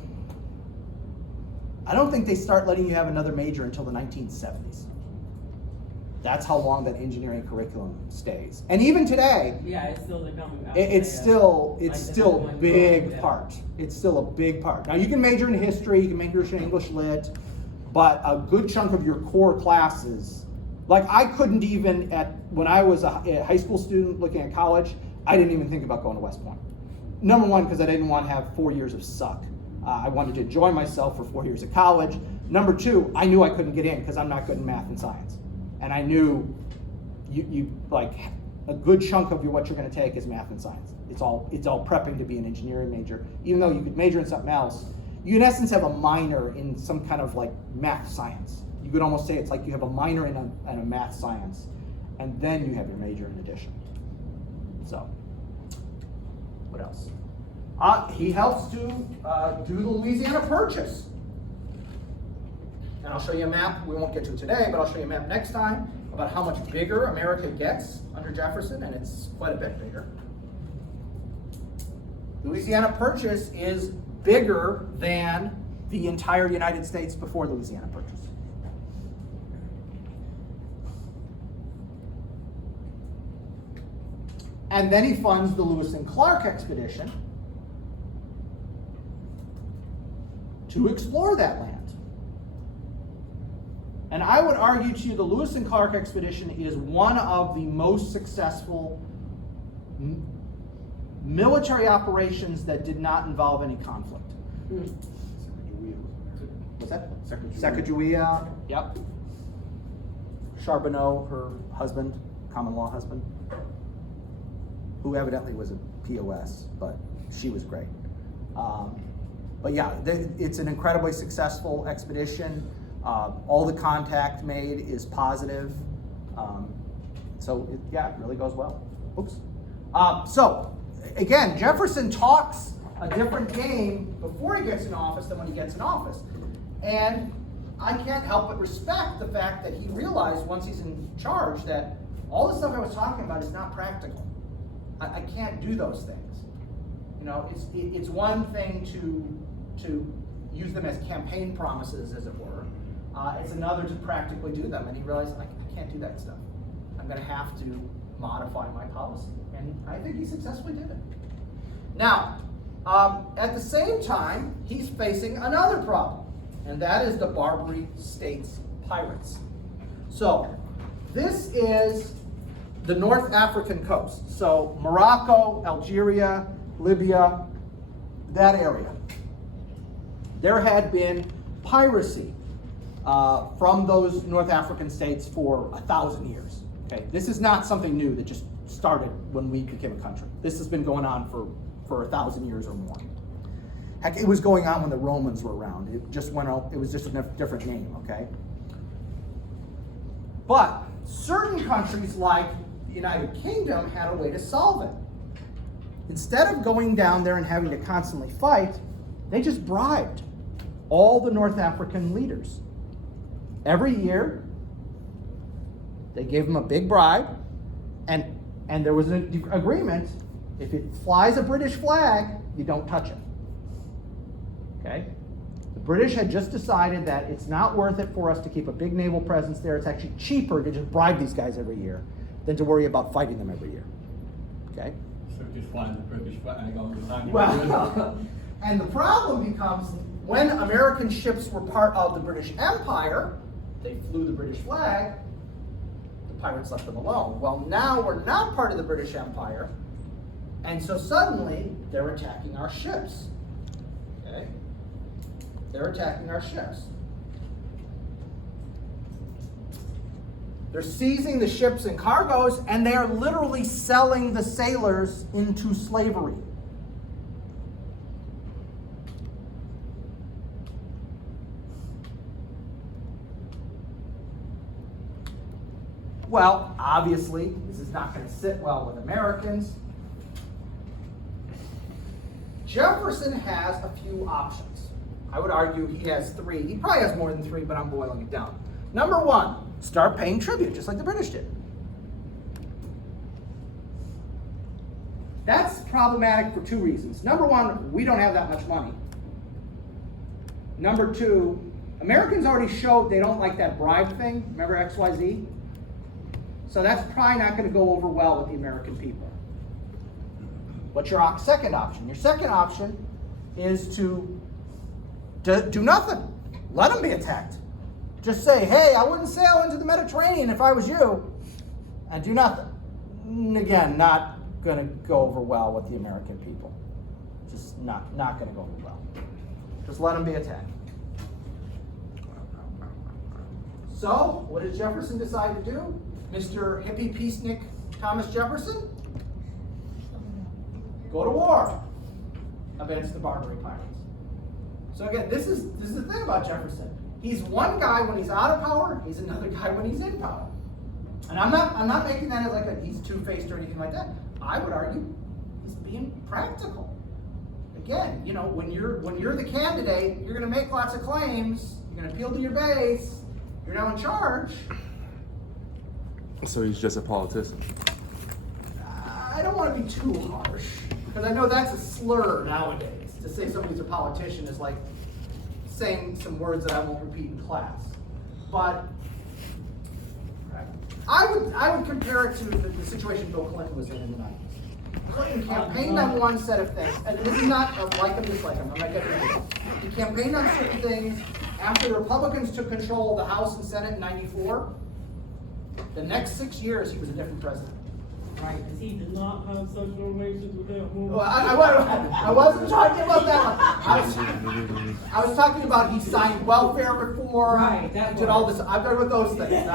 I don't think they start letting you have another major until the 1970s. That's how long that engineering curriculum stays. And even today, Yeah, it's still the coming. it's still a big part. It's still a big part. Now, you can major in history, you can major in English lit, but a good chunk of your core classes, like I couldn't even, when I was a high school student looking at college, I didn't even think about going to West Point. Number one, because I didn't want to have 4 years of suck. I wanted to enjoy myself for 4 years of college. Number two, I knew I couldn't get in because I'm not good in math and science. And I knew you like a good chunk of what you're going to take is math and science. It's all prepping to be an engineering major. Even though you could major in something else, you in essence have a minor in some kind of like math science. You could almost say it's like you have a minor in a math science, and then you have your major in addition. So, what else? He helps to do the Louisiana Purchase. And I'll show you a map. We won't get to it today, but I'll show you a map next time about how much bigger America gets under Jefferson, and it's quite a bit bigger. Louisiana Purchase is bigger than the entire United States before Louisiana Purchase. And then he funds the Lewis and Clark expedition to explore that land. And I would argue to you the Lewis and Clark expedition is one of the most successful military operations that did not involve any conflict. What's that? Sacagawea, yep. Charbonneau, her husband, common law husband, who evidently was a POS, but she was great. But yeah, it's an incredibly successful expedition. All the contact made is positive. It really goes well. Oops. So, again, Jefferson talks a different game before he gets in office than when he gets in office. And I can't help but respect the fact that he realized once he's in charge that all the stuff I was talking about is not practical. I can't do those things. It's one thing to use them as campaign promises, as it were. It's another to practically do them. And he realized, I can't do that stuff. I'm going to have to modify my policy. And I think he successfully did it. Now, at the same time, he's facing another problem, and that is the Barbary States pirates. So, this is the North African coast. So, Morocco, Algeria, Libya, that area. There had been piracy from those North African states for 1,000 years. Okay, this is not something new that just started when we became a country. This has been going on for 1,000 years or more. Heck, it was going on when the Romans were around. It just went out, it was just a different name, okay? But certain countries like the United Kingdom had a way to solve it. instead of going down there and having to constantly fight, they just bribed all the North African leaders. Every year, they gave them a big bribe, and there was an agreement, if it flies a British flag, you don't touch it. Okay? The British had just decided that it's not worth it for us to keep a big naval presence there. It's actually cheaper to just bribe these guys every year than to worry about fighting them every year. Okay? So just flying the British flag all the time. Well, and the problem becomes when American ships were part of the British Empire, they flew the British flag, the pirates left them alone. Well, now we're not part of the British Empire, and so suddenly they're attacking our ships. Okay? They're attacking our ships. They're seizing the ships and cargoes, and they are literally selling the sailors into slavery. Well, obviously, this is not going to sit well with Americans. Jefferson has a few options. I would argue he has three. He probably has more than three, but I'm boiling it down. Number one, start paying tribute, just like the British did. That's problematic for two reasons. Number one, we don't have that much money. Number two, Americans already showed they don't like that bribe thing. Remember XYZ? So that's probably not going to go over well with the American people. What's your second option? Your second option is to do nothing. Let them be attacked. Just say, hey, I wouldn't sail into the Mediterranean if I was you, and do nothing. Again, not going to go over well with the American people. Just not going to go over well. Just let them be attacked. So, what did Jefferson decide to do? Mr. Hippie Peacenik Thomas Jefferson? Go to war against the Barbary pirates. So again, this is the thing about Jefferson. He's one guy when he's out of power, he's another guy when he's in power. And I'm not making that as like he's two-faced or anything like that. I would argue he's being practical. Again, you know, when you're the candidate, you're going to make lots of claims, you're going to appeal to your base, you're now in charge. So he's just a politician. I don't want to be too harsh, because I know that's a slur nowadays. To say somebody's a politician is like saying some words that I won't repeat in class. But I would compare it to the situation Bill Clinton was in the 90s. Clinton campaigned on one set of things, and this is not a like him, dislike him. I'm not getting into it. He campaigned on certain things. After the Republicans took control of the House and Senate in '94, the next 6 years he was a different president. Right, because he did not have sexual relations with that woman. Well, I wasn't talking about that. I was talking about he signed welfare reform. Right, He did all this. I'm talking about those things,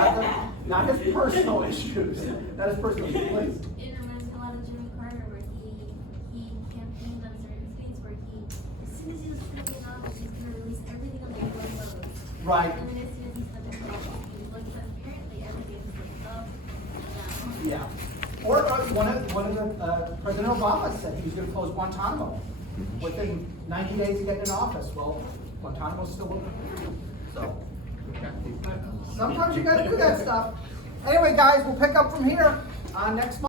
not his personal issues. Not his personal issues. Please. It reminds me a lot of Jimmy Carter, where he campaigned on certain states where as soon as he was going to be in office, he's going to release everything on the UFOs. Right. And then as soon as he stepped into office, he was like, apparently everything was like up and down. Yeah. Or one of the President Obama said he was going to close Guantanamo within 90 days of getting in office. Well, Guantanamo's still open. So sometimes you got to do that stuff. Anyway, guys, we'll pick up from here next month.